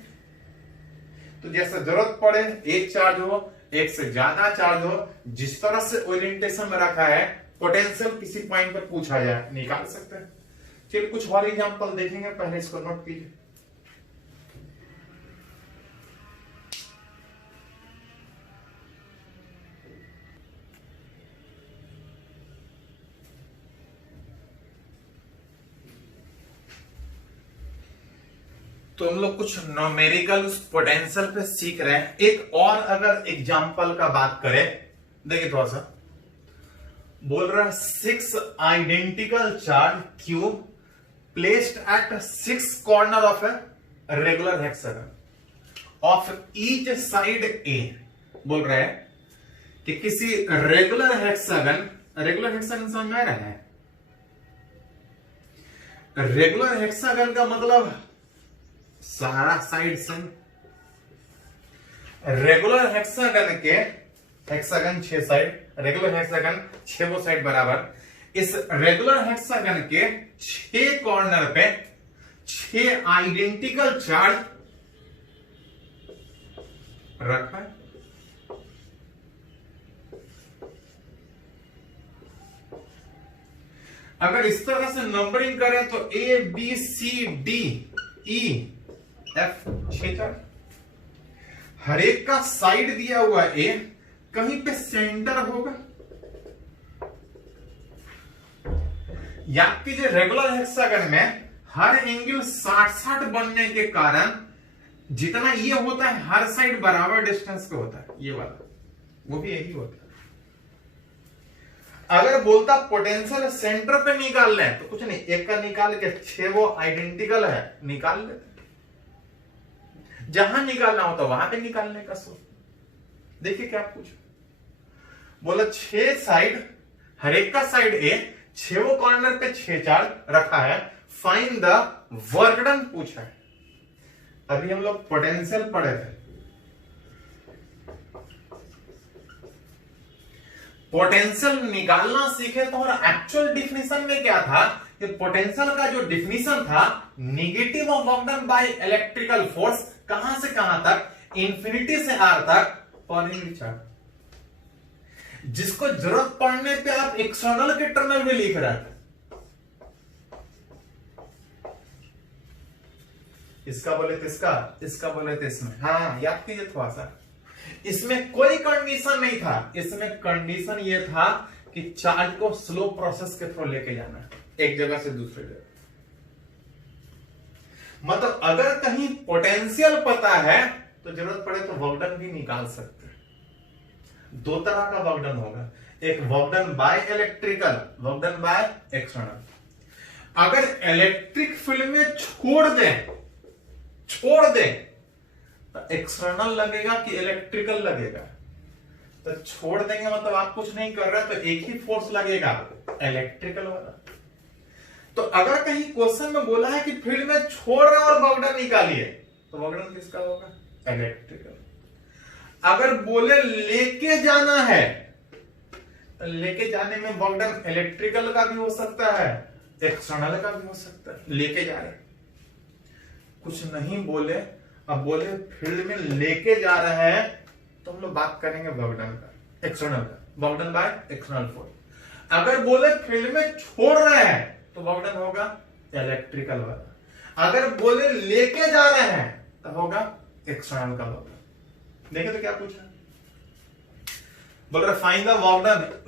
तो जैसे जरूरत पड़े, एक चार्ज हो, एक से ज्यादा चार्ज हो, जिस तरह से ओरिएंटेशन में रखा है, पोटेंशियल किसी पॉइंट पर पूछा जाए, निकाल सकते हैं। चलिए कुछ और एग्जांपल देखेंगे, पहले इसको नोट कीजिए। तो हम लोग कुछ न्यूमेरिकल उस पोटेंशियल पे सीख रहे हैं। एक और अगर एग्जांपल का बात करें, देखिए थोड़ा सा बोल रहा है 6 identical charge cube placed at 6 corner of a regular hexagon of each side A. बोल रहा है कि किसी रेगुलर हेक्सागन समझ में आ रहा है? रेगुलर हेक्सागन का मतलब सारा साइड से, रेगुलर हेक्सागन के हेक्सागन 6 साइड, रेगुलर हेक्सागन 6 वो साइड बराबर। इस रेगुलर हेक्सागन के 6 कॉर्नर पे 6 आइडेंटिकल चार्ज रखा है। अगर इस तरह से नंबरिंग करें तो A B C D E F 6 charge, हर एक का साइड दिया हुआ ए, कहीं पे सेंटर होगा। याद कीजिए रेगुलर हेक्सागन में हर एंगल 60-60 बनने के कारण जितना ये होता है हर साइड बराबर डिस्टेंस पे होता है, ये वाला वो भी यही होता है। अगर बोलता पोटेंशियल सेंटर पे निकाल लें तो कुछ नहीं, एक का निकाल के 6 वो आइडेंटिकल है निकाल लेते, जहां निकालना होता वहां पे निकालने का सोच। देखिए क्या पूछा, बोला 6 साइड, हर एक का साइड ए, 6 वो कॉर्नर पे 6 चार्ज रखा है, फाइंड द वर्क डन पूछा है। अभी हम लोग पोटेंशियल पढ़े थे, पोटेंशियल निकालना सीखे तो, और एक्चुअल डिफिनेशन में क्या था कि पोटेंशियल का जो डिफिनेशन था negative of work done by electrical force, कहां से कहां तक, इंफिनिटी से आर तक पर यूनिट चार्ज। जिसको जरूरत पड़ने पे आप एक्सटर्नल के टर्नल में लिख रहे थे, इसका बोले तो इसका बोले तो इसमें। हाँ याद कीजिए थोड़ा सा, इसमें कोई कंडीशन नहीं था, इसमें कंडीशन ये था कि चार्ज को स्लो प्रोसेस के थ्रू लेके जाना है एक जगह से दूसरी जगह। मतलब अगर कहीं पोटेंशियल पता है तो जरूरत पड़े तो वर्क डन भी निकाल सकते हैं। 2 तरह का वर्क डन होगा, एक work done by electrical, work done by external. अगर इलेक्ट्रिक फील्ड में छोड़ दे तो एक्सटर्नल लगेगा कि इलेक्ट्रिकल लगेगा? तो छोड़ देंगे मतलब आप कुछ नहीं कर रहे तो एक ही फोर्स लगेगा, इलेक्ट्रिकल वाला। तो अगर कहीं क्वेश्चन में बोला है कि फील्ड में छोड़ रहे और वर्क डन निकालिए, तो वर्क डन किसका होगा? इलेक्ट्रिकल। अगर बोले लेके जाना है, तो लेके जाने में वर्क डन इलेक्ट्रिकल का भी हो सकता है, एक्सटर्नल का भी हो सकता है। लेके जा रहे, कुछ नहीं बोले, अब बोले फील्ड में लेके जा रहे हैं तो हम लोग बात करेंगे वर्क डन का, एक्सटर्नल का, work done by external force. अगर बोले फील्ड में छोड़ रहे हैं तो वर्क डन होगा इलेक्ट्रिकल वाला। अगर बोले लेके जा रहे हैं तो होगा एक्सटर्नल का वर्क डन। देखे तो क्या पूछा, बोल रहे find the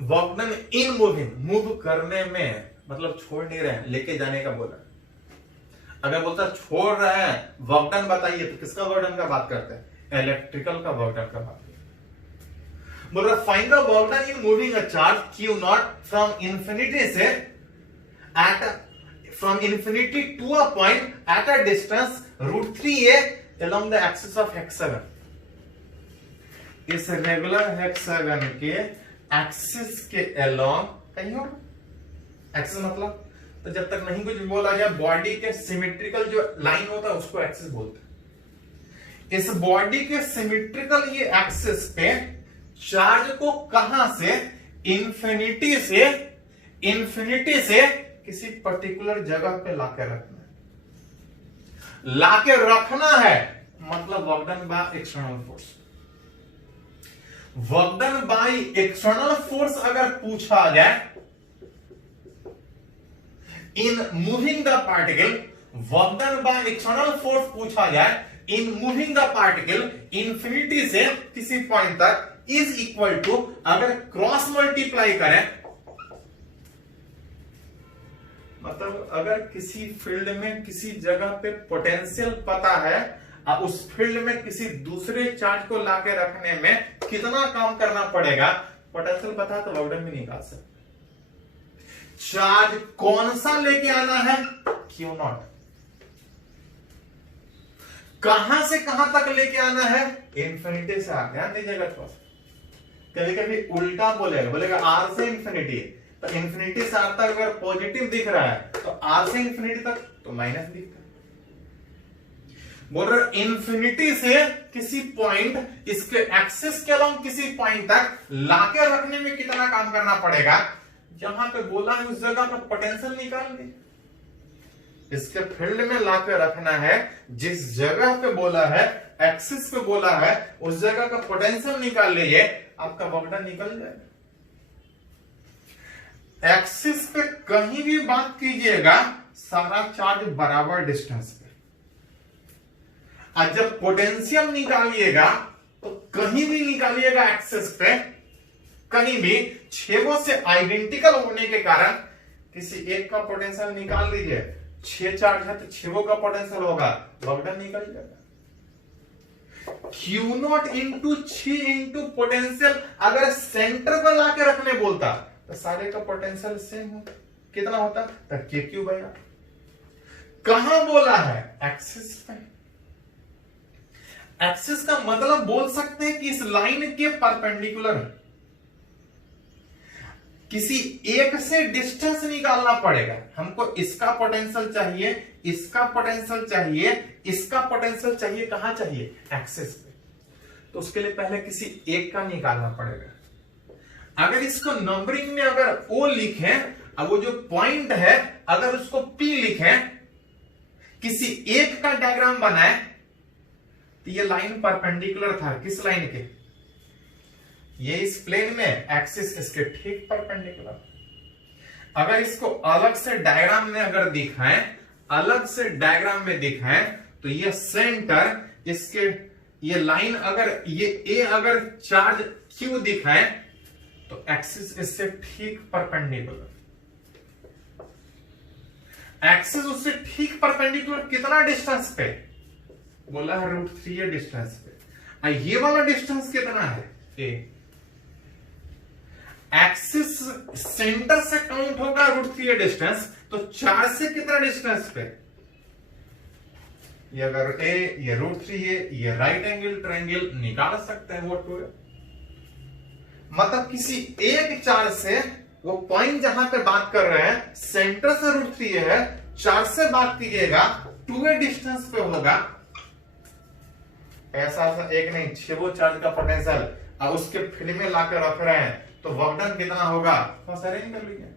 work done in moving, move करने में, मतलब छोड़ नहीं रहे हैं, लेके जाने का बोला। अगर बोलता छोड़ रहा है वर्क डन बताइए तो किसका वर्क डन का बात करते हैं? इलेक्ट्रिकल का वर्क डन का बात करते हैं। बोल रहा find the work done in moving a charge q not from infinity to a point at a distance √3a along the axis of hexagon। इस रेगुलर हेक्सागन के एक्सिस के अलोंग कहीं होगा, एक्सिस मतलब तो जब तक नहीं कुछ बोला जाए, बॉडी के सिमेट्रिकल जो लाइन होता है उसको एक्सिस बोलते हैं। इस बॉडी के सिमेट्रिकल ये एक्सिस पे चार्ज को कहां से, इंफिनिटी से किसी पर्टिकुलर जगह पे लाके रखना है, मतलब work done by external force. Work done by external force अगर पूछा जाए इन moving the particle, work done by external force पूछा जाए इन मूविंग द पार्टिकल इंफिनिटी से किसी पॉइंट तक इज इक्वल टू, अगर क्रॉस मल्टीप्लाई करें मतलब अगर किसी फील्ड में किसी जगह पे पोटेंशियल पता है और उस फील्ड में किसी दूसरे चार्ज को लाके रखने में कितना काम करना पड़ेगा, पोटेंशियल पता है तो वर्क डन भी निकाल सकते। चार्ज कौन सा लेके आना है, क्यू नॉट। कहां से कहां तक लेके आना है, इंफिनिटी से आगे। ध्यान दीजिएगा थोड़ा सा, कभी कभी उल्टा बोलेगा आर से इंफिनिटी, तो इंफिनिटी से आर तक अगर पॉजिटिव दिख रहा है तो आर से इंफिनिटी तक तो माइनस दिखता है। बोल रहे इंफिनिटी से किसी पॉइंट इसके एक्सिस के अलावा किसी पॉइंट तक लाके रखने में कितना काम करना पड़ेगा, जहां पे बोला है उस जगह का पोटेंशियल निकाल ली। इसके फील्ड में लाके रखना है, जिस जगह पे बोला है एक्सिस पे बोला है उस जगह का पोटेंशियल निकाल लीजिए, आपका वर्क डन निकल जाएगा। एक्सिस पे कहीं भी बात कीजिएगा सारा चार्ज बराबर डिस्टेंस पे, और जब पोटेंशियल निकालिएगा तो कहीं भी निकालिएगा एक्सिस पे, कहीं भी छेवों से आइडेंटिकल होने के कारण किसी एक का पोटेंशियल निकाल लीजिए, 6 चार्ज है तो छेवों का पोटेंशियल होगा, वर्क डन निकल जाएगा। Q not into 6 into potential अगर सेंटर पर लाके रखने बोलता तो सारे का पोटेंशियल सेम होता, कितना होता, तो KQ बाई R। कहां बोला है, एक्सिस पे। एक्सिस का मतलब बोल सकते हैं कि इस लाइन के परपेंडिकुलर किसी एक से डिस्टेंस निकालना पड़ेगा। हमको इसका पोटेंशियल चाहिए, इसका पोटेंशियल चाहिए, इसका पोटेंशियल चाहिए, कहां चाहिए, एक्सिस पे। तो उसके लिए पहले किसी एक का निकालना पड़ेगा। अगर इसको नंबरिंग में अगर O लिखें, अब वो जो पॉइंट है अगर उसको P लिखें, किसी एक का डायग्राम बनाए तो ये लाइन परपेंडिकुलर था किस लाइन के, ये इस प्लेन में, एक्सिस इसके ठीक परपेंडिकुलर। अगर इसको अलग से डायग्राम में अगर दिखाएं, अलग से डायग्राम में दिखाएं तो ये सेंटर इसके, ये लाइन अगर ये ए अगर चार्ज Q दिखाएं तो एक्सिस इससे ठीक परपेंडिकुलर। एक्सिस उससे ठीक परपेंडिकुलर कितना डिस्टेंस पे, बोला है √3 है डिस्टेंस पे। ये वाला डिस्टेंस कितना है, ए। एक्सिस सेंटर से काउंट होगा √3 डिस्टेंस, तो 4 से कितना डिस्टेंस पे, ये अगर ए ये √3 है, ये राइट एंगल ट्रायंगल निकाल सकते हैं, वो 2 है। मतलब किसी एक चार्ज से, वो पॉइंट जहां पे बात कर रहे हैं सेंटर से √3 है, 4 से बात कीजिएगा 2 डिस्टेंस पे होगा। ऐसा एक नहीं, 6 चार्ज का पोटेंशियल और उसके फील्ड में लाकर रख रहे हैं तो वर्क डन कितना होगा, अरेंज कर लीजिए।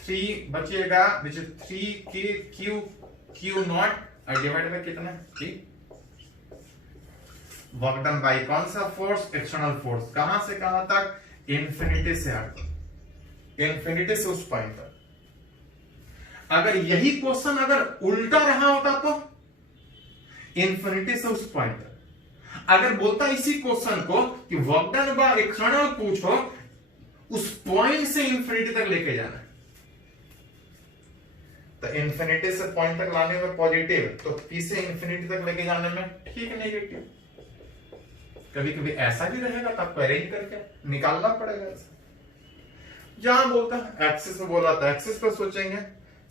3 बचिएगा, 3 Q नॉट और डिवाइड बाय कितना, 3। वर्क डन बाय कौन सा फोर्स, एक्सटर्नल फोर्स। कहां से कहां तक, इंफिनिटी से आगे, इंफिनिटी से उस पॉइंट तक। अगर यही क्वेश्चन अगर उल्टा रहा होता तो इंफिनिटी से उस पॉइंट तक। अगर बोलता इसी क्वेश्चन को कि वर्क डन बाय एक्सटर्नल पूछो, उस पॉइंट से इंफिनिटी तक लेके जाना, तो इंफिनिटी से पॉइंट तक लाने में पॉजिटिव, तो P से इंफिनिटी तक लेके जाने में ठीक नेगेटिव। कभी कभी ऐसा भी रहेगा तो आपको अरेंज करके निकालना पड़ेगा। जहां बोलता है एक्सिस पे बोला था एक्सिस पे सोचेंगे,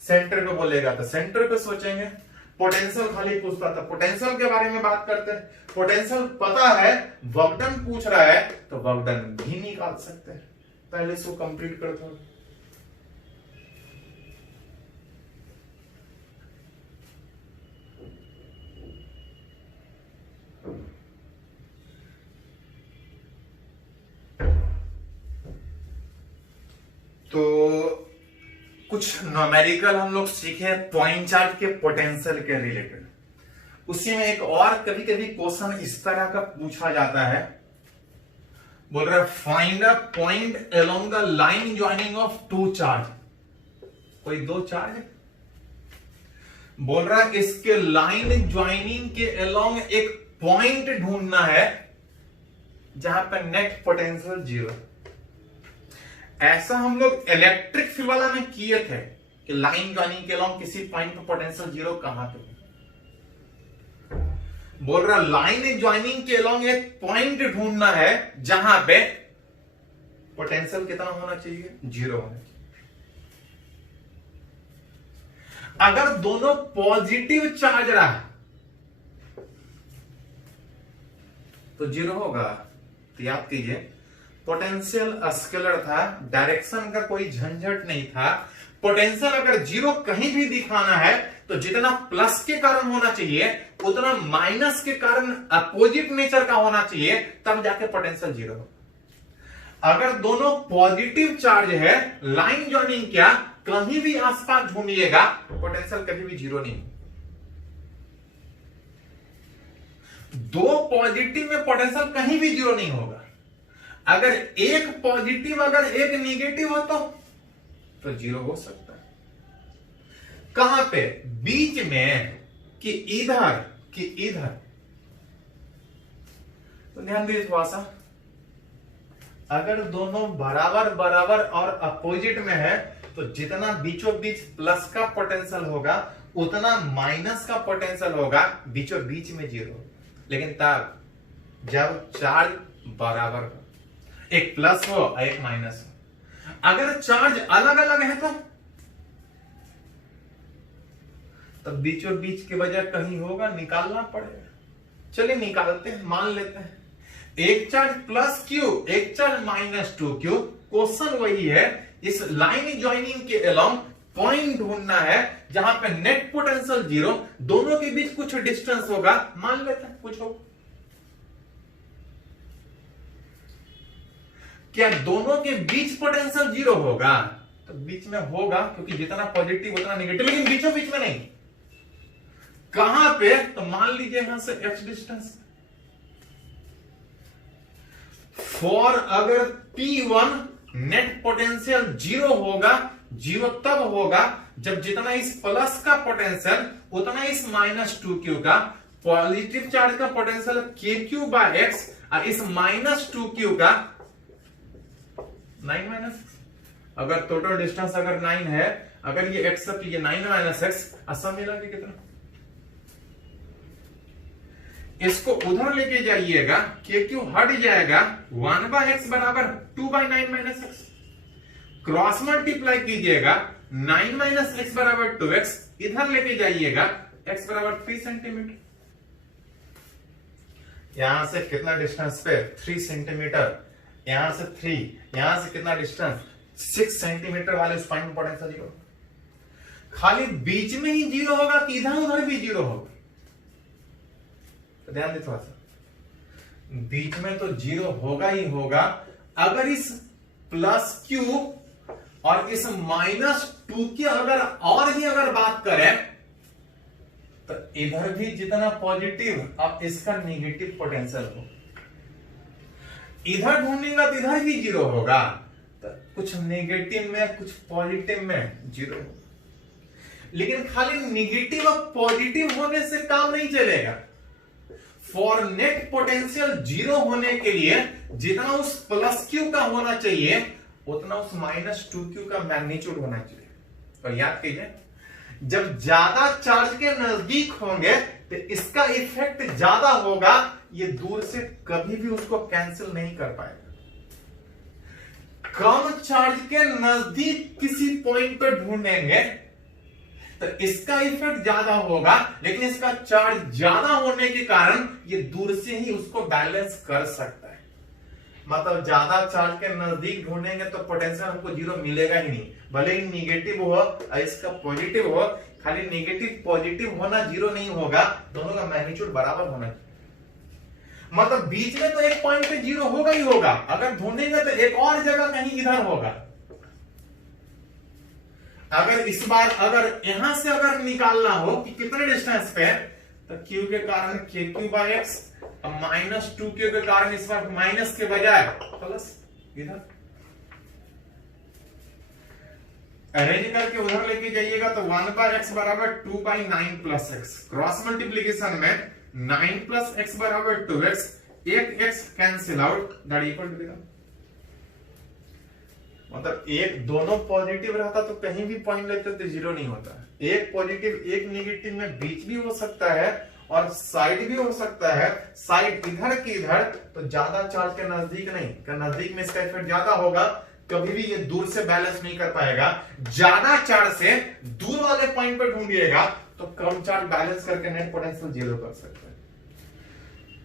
सेंटर पे बोलेगा तो सेंटर पे सोचेंगे। पोटेंशियल खाली पूछता था, पोटेंशियल के बारे में बात करते हैं। पोटेंशियल पता है, वर्क डन पूछ रहा है तो वर्क डन भी निकाल सकते हैं। पहले इसको कंप्लीट करता हूं। तो कुछ न्यूमेरिकल हम लोग सीखे पॉइंट चार्ज के पोटेंशियल के रिलेटेड। उसी में एक और कभी कभी क्वेश्चन इस तरह का पूछा जाता है, बोल रहा है find a point along the line joining of 2 charge. कोई 2 चार्ज है, बोल रहा है इसके लाइन ज्वाइनिंग के अलोंग एक पॉइंट ढूंढना है जहां पर नेट पोटेंशियल 0। ऐसा हम लोग इलेक्ट्रिक फील्ड वाला में किए थे कि लाइन ज्वाइनिंग के अलॉन्ग किसी पॉइंट पर पोटेंशियल जीरो कहां पे बोल रहा लाइन ज्वाइनिंग के अलॉन्ग एक पॉइंट ढूंढना है जहां पे पोटेंशियल कितना होना चाहिए, जीरो होना चाहिए। अगर दोनों पॉजिटिव चार्ज रहा तो जीरो होगा। तो याद कीजिए पोटेंशियल स्केलर था, डायरेक्शन का कोई झंझट नहीं था। पोटेंशियल अगर जीरो कहीं भी दिखाना है तो जितना प्लस के कारण होना चाहिए उतना माइनस के कारण अपोजिट नेचर का होना चाहिए, तब जाके पोटेंशियल जीरो हो। अगर दोनों पॉजिटिव चार्ज है, लाइन ज्वाइनिंग क्या कहीं भी आसपास ढूंढिएगा पोटेंशियल कभी भी जीरो नहीं। दो पॉजिटिव में पोटेंशियल कहीं भी जीरो नहीं होगा। अगर एक पॉजिटिव अगर एक नेगेटिव हो तो जीरो हो सकता है। कहां पे, बीच में कि इधर कि इधर। तो ध्यान दीजिए थोड़ा सा, अगर दोनों बराबर बराबर और अपोजिट में है तो जितना बीचों बीच प्लस का पोटेंशियल होगा उतना माइनस का पोटेंशियल होगा, बीचों बीच में जीरो। लेकिन तब जब चार्ज बराबर हो, एक प्लस हो एक माइनस हो। अगर चार्ज अलग अलग है तो तब बीचों बीच के बजाय कहीं होगा, निकालना पड़ेगा। चलिए निकालते हैं, मान लेते हैं एक चार्ज प्लस क्यू एक charge minus two Q. Question वही है, इस लाइन ज्वाइनिंग के अलॉन्ग पॉइंट ढूंढना है जहां पे नेट पोटेंशियल जीरो, दोनों के बीच कुछ डिस्टेंस होगा, मान लेते हैं कुछ होगा। क्या दोनों के बीच पोटेंशियल जीरो होगा? तो बीच में होगा क्योंकि जितना पॉजिटिव उतना नेगेटिव, लेकिन बीचों बीच में नहीं। कहां पे, तो मान लीजिए यहां से x डिस्टेंस। फॉर अगर P1 नेट पोटेंशियल जीरो होगा, जीरो तब होगा जब जितना इस प्लस का पोटेंशियल उतना इस माइनस टू क्यू का, पॉजिटिव चार्ज का पोटेंशियल के क्यू बाय एक्स और इस माइनस टू क्यू का 9 माइनस। अगर टोटल डिस्टेंस अगर 9 है, अगर ये x है तो ये 9 माइनस एक्स, सब मिला के कितना। इसको उधर लेके जाइएगा, के क्यू हट जाएगा, 1 बाय एक्स बराबर 2 by 9 minus x. Cross multiply कीजिएगा, 9 माइनस एक्स बराबर 2x, इधर लेके जाइएगा x बराबर 3 सेंटीमीटर। यहां से कितना डिस्टेंस पे, 3 सेंटीमीटर, यहां से 3, यहां से कितना डिस्टेंस 6 सेंटीमीटर वाले उस पॉइंट पोटेंशियल जीरो। खाली बीच में ही जीरो होगा कि इधर उधर भी जीरो होगा? तो ध्यान दे थोड़ा सा, बीच में तो जीरो होगा ही होगा। अगर इस प्लस क्यू और इस माइनस टू की अगर और भी अगर बात करें तो इधर भी जितना पॉजिटिव अब इसका नेगेटिव पोटेंशियल हो, इधर ढूंढेगा तो इधर भी जीरो होगा। तो कुछ नेगेटिव में कुछ पॉजिटिव में जीरो। लेकिन खाली नेगेटिव और पॉजिटिव होने से काम नहीं चलेगा। फॉर नेट पोटेंशियल जीरो होने के लिए जितना उस प्लस क्यू का होना चाहिए उतना उस माइनस टू क्यू का मैग्नीट्यूड होना चाहिए। और याद कीजिए, जब ज्यादा चार्ज के नजदीक होंगे तो इसका इफेक्ट ज्यादा होगा, ये दूर से कभी भी उसको कैंसिल नहीं कर पाएगा। कम चार्ज के नजदीक किसी पॉइंट पे ढूंढेंगे तो इसका इफेक्ट ज्यादा होगा, लेकिन इसका चार्ज ज्यादा होने के कारण ये दूर से ही उसको बैलेंस कर सकता है। मतलब ज्यादा चार्ज के नजदीक ढूंढेंगे तो पोटेंशियल हमको जीरो मिलेगा ही नहीं, भले ही निगेटिव हो और इसका पॉजिटिव हो। खाली नेगेटिव पॉजिटिव होना जीरो नहीं होगा, दोनों का मैग्नीट्यूड बराबर होना चाहिए। मतलब बीच में तो एक पॉइंट पे जीरो होगा ही होगा, अगर ढूंढेंगे तो एक और जगह कहीं इधर होगा। अगर इस बार अगर यहां से अगर निकालना हो कि कितने डिस्टेंस पे, तो Q के कारण k q by x, minus two q के कारण इस बार माइनस के बजाय प्लस इधर अरेंज करके उधर लेके जाइएगा तो 1 बाय एक्स बराबर 2 by 9 plus x. Cross multiplication में 9 प्लस एक्स बराबर 2x, एक x cancel out, that equal to मतलब एक दोनों पॉजिटिव रहता तो कहीं भी पॉइंट लेते तो जीरो नहीं होता। एक पॉजिटिव एक नेगेटिव में बीच भी हो सकता है और साइड भी हो सकता है। साइड इधर की इधर, तो ज्यादा चार्ज के नजदीक नहीं, नजदीक में इसका इफेक्ट ज्यादा होगा, कभी भी ये दूर से बैलेंस नहीं कर पाएगा। ज्यादा चार्ज से दूर वाले पॉइंट पर ढूंढिएगा तो कम चार्ज बैलेंस करके नेट पोटेंशियल जीरो कर सकते हैं।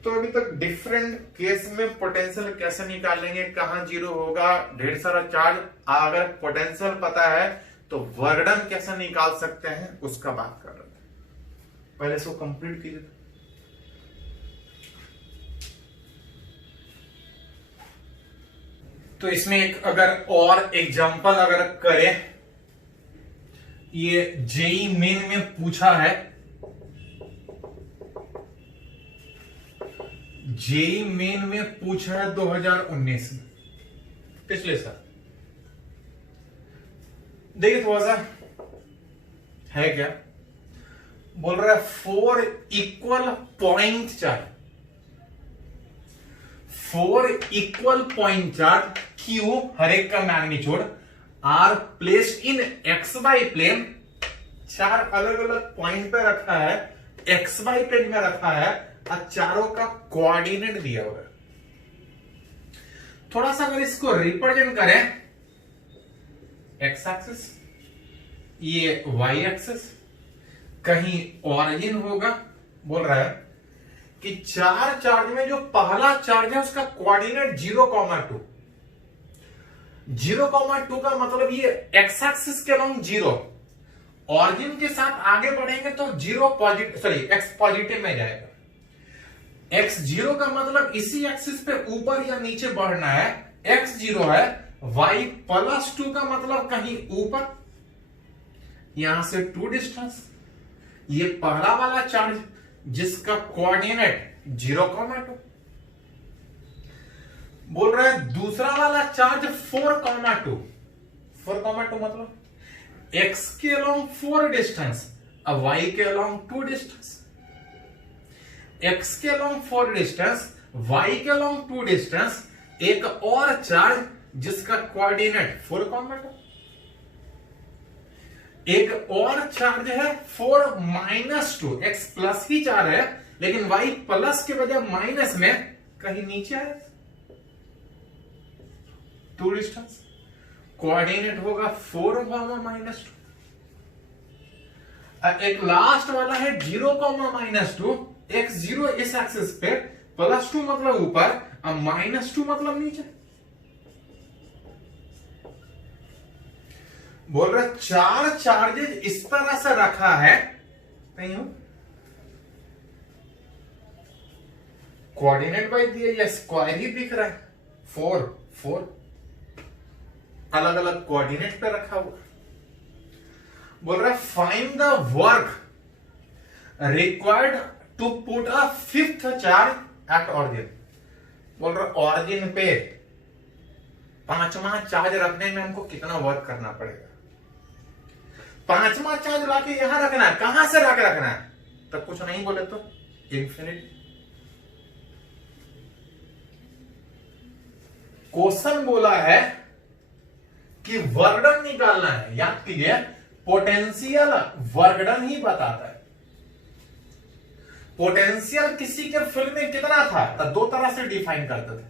तो अभी तक डिफरेंट केस में पोटेंशियल कैसे निकालेंगे, कहां जीरो होगा, ढेर सारा चार्ज, अगर पोटेंशियल पता है तो वर्क डन कैसे निकाल सकते हैं उसका बात कर रहे थे। पहले इसको कंप्लीट कीजिए। तो इसमें एक अगर और एग्जांपल अगर करें, ये जेई मेन में पूछा है, जेई मेन में पूछा है 2019 में, पिछले साल। देखिए थोड़ा सा है क्या बोल रहा है, 4 equal point charge, 4 equal point charge Q, हर एक का magnitude, are placed in X Y plane, 4 अलग अलग पॉइंट पे रखा है, एक्स वाई प्लेन में रखा है और चारों का कोऑर्डिनेट दिया हुआ है। थोड़ा सा अगर इसको रिप्रेजेंट करें, एक्स एक्सिस, ये वाई एक्सिस, कहीं ओरिजिन होगा, बोल रहा है कि 4 चार्ज में जो पहला चार्ज है उसका कोऑर्डिनेट 0,2, 0,2 का मतलब ये एक्स एक्सिस के अलोंग 0, ऑरिजिन के साथ आगे बढ़ेंगे तो 0 पॉजिटिव, सॉरी एक्स पॉजिटिव में जाएगा। एक्स 0 का मतलब इसी एक्सिस पे ऊपर या नीचे बढ़ना है, एक्स 0 है, y +2 का मतलब कहीं ऊपर, यहां से 2 डिस्टेंस, ये पहला वाला चार्ज जिसका कोऑर्डिनेट 0,2, बोल रहा है दूसरा वाला चार्ज 4,2, 4,2 मतलब x के अलोंग 4 डिस्टेंस, अब y के अलोंग 2 डिस्टेंस, x के अलोंग 4 डिस्टेंस, y के अलोंग 2 डिस्टेंस, एक और चार्ज जिसका कोऑर्डिनेट 4,2, एक और चार्ज है 4-2, x प्लस ही चार्ज है लेकिन y प्लस के बजाय माइनस में कहीं नीचे है, 2 डिस्टेंस, कोऑर्डिनेट होगा 4-2। एक लास्ट वाला है 0,-2, x0 इस एक्सिस पे, +2 मतलब ऊपर और -2 मतलब नीचे। बोल रहे 4 चार्जेस इस तरह से रखा है, नहीं हो कोऑर्डिनेट बाई दिया या स्क्वायर ही दिख रहा है, 4 अलग अलग कोऑर्डिनेट पे रखा हुआ। बोल रहा है find the work required to put a 5th charge at origin. बोल रहा ऑरिजिन पे 5वां चार्ज रखने में हमको कितना वर्क करना पड़ेगा। 5वां चार्ज लाके यहां रखना है, कहां से लाके रखना है, तब कुछ नहीं बोले तो इंफिनिटी। क्वेश्चन बोला है कि वर्कडन निकालना है, याद कीजिए पोटेंशियल वर्कडन ही बताता है। पोटेंशियल किसी के फील्ड में कितना था तो 2 तरह से डिफाइन करते थे,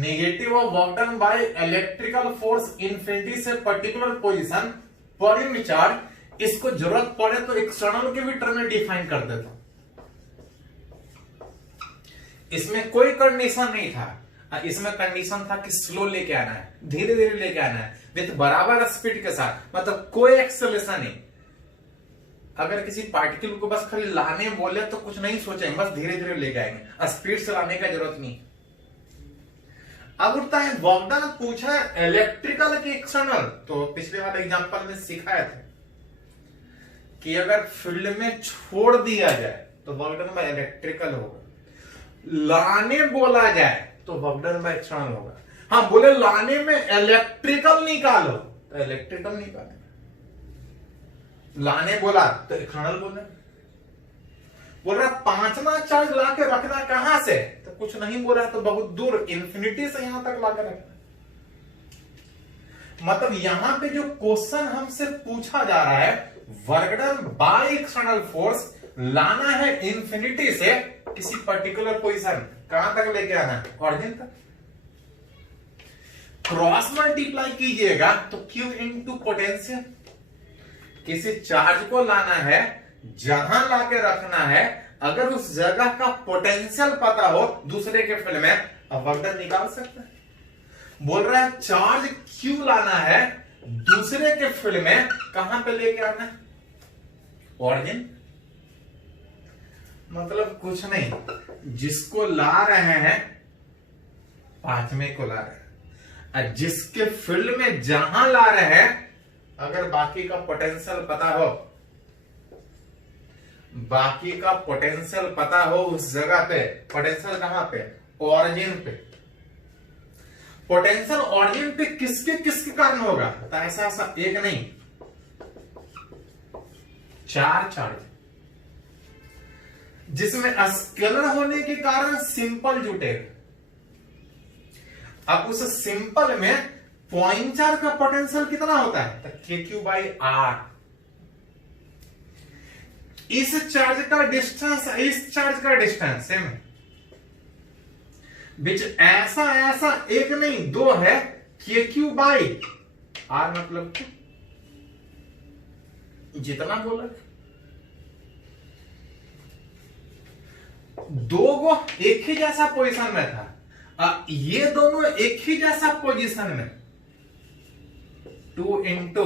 negative of work done by electrical force infinity से पर्टिकुलर पोजीशन पर यूनिट चार्ज, इसको जरूरत पड़े तो एक्सटर्नल के भी टर्म में डिफाइन करते थे। इसमें कोई कंडीशन नहीं था, इसमें कंडीशन था कि स्लो लेके आना है, धीरे धीरे लेके आना है विद बराबर स्पीड के साथ, मतलब कोई एक्सेलरेशन नहीं। अगर किसी पार्टिकल को बस खाली लाने बोले तो कुछ नहीं सोचेंगे, बस धीरे धीरे लेके आएंगे, स्पीड से लाने का जरूरत नहीं। अब उठता है वर्क डन, पूछा है इलेक्ट्रिकल के एक्सटर्नल, तो पिछले वाले एग्जांपल में सिखाया था कि अगर फील्ड में छोड़ दिया जाए तो वर्क डन बाय इलेक्ट्रिकल होगा, लाने बोला जाए तो वर्क डन बाय एक्सटर्नल होगा। हाँ बोले लाने में इलेक्ट्रिकल निकालो तो इलेक्ट्रिकल निकाले, लाने बोला तो एक्सटर्नल बोले। बोल रहा 5वां चार्ज लाके रखना कहां से, तो कुछ नहीं बोल रहा तो बहुत दूर इन्फिनिटी से यहां तक लाकर रखना। मतलब यहां पे जो क्वेश्चन हमसे पूछा जा रहा है, work done by external force लाना है इंफिनिटी से किसी पर्टिकुलर पोजीशन, कहां तक लेके आना है, ऑरिजिन तक। क्रॉस मल्टीप्लाई कीजिएगा तो Q इंटू पोटेंशियल, किसी चार्ज को लाना है, जहां लाके रखना है, अगर उस जगह का पोटेंशियल पता हो दूसरे के फील्ड में, अब वर्क डन निकाल सकते हैं। बोल रहा है चार्ज Q लाना है दूसरे के फील्ड में, कहां पे लेके आना है, ऑरिजिन। मतलब कुछ नहीं, जिसको ला रहे हैं पांचवें को ला रहे हैं, जिसके फील्ड में जहां ला रहे हैं, अगर बाकी का पोटेंशियल पता हो, बाकी का पोटेंशियल पता हो उस जगह पे, पोटेंशियल कहां पे, ऑरिजिन पे। पोटेंशियल ऑरिजिन पे किसके किसके कारण होगा, तो ऐसा ऐसा एक नहीं, चार चार्ज, जिसमें स्केलर होने के कारण सिंपल जुटेगा। अब उस सिंपल में पॉइंट चार्ज का पोटेंशियल कितना होता है, तो KQ बाई R। इस चार्ज का डिस्टेंस, इस चार्ज का डिस्टेंस सेम है, बीच ऐसा ऐसा एक नहीं दो है, KQ बाई R मतलब जितना बोला, दो को एक ही जैसा पोजीशन में था, ये दोनों एक ही जैसा पोजीशन में, 2 इंटू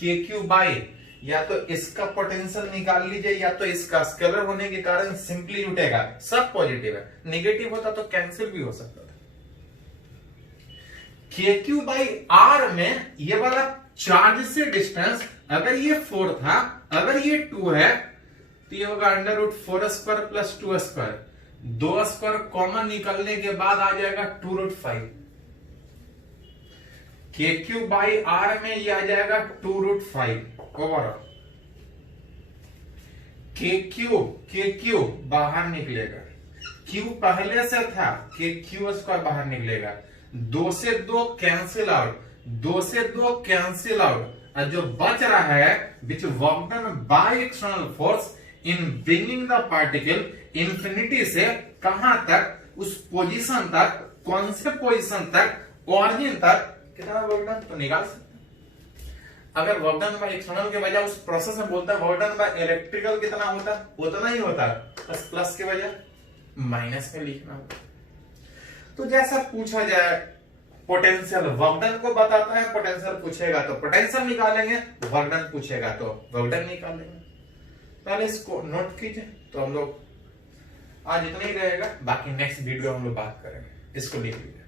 KQ बाई, या तो इसका पोटेंशियल निकाल लीजिए या तो इसका, स्केलर होने के कारण सिंपली जुटेगा, सब पॉजिटिव है, नेगेटिव होता तो कैंसिल भी हो सकता था। KQ बाई R में ये वाला चार्ज से डिस्टेंस, अगर ये 4 था, अगर ये 2 है, तो ये होगा under root 4 square plus 2 square, 2 square common निकलने के बाद आ जाएगा 2 रूट 5। KQ बाई R में ये आ जाएगा 2 रूट 5 ओवर। KQ बाहर निकलेगा, Q पहले से था, KQ स्क्वायर बाहर निकलेगा, 2 से 2 कैंसिल आउट, 2 से 2 कैंसिल आउट, और जो बच रहा है which work done by external force in bringing the particle infinity से कहां तक, उस पोजीशन तक, कौन से पोजीशन तक, ऑरिजिन तक, कितना वर्क डन, तो निकाल सकते हैं। अगर वर्क डन बाय एक्सटर्नल के बजाय उस प्रोसेस में बोलता है वर्क डन बाय इलेक्ट्रिकल कितना होता, उतना ही होता, बस प्लस के बजाय माइनस में लिखना होता। तो जैसा पूछा जाए, पोटेंशियल वर्क डन को बताता है, पोटेंशियल पूछेगा तो पोटेंशियल निकालेंगे, वर्क डन पूछेगा तो वर्क डन निकालेंगे। पहले इसको नोट कीजिए। तो हम लोग आज इतना ही रहेगा, बाकी नेक्स्ट वीडियो हम लोग बात करेंगे, इसको लिख लीजिए।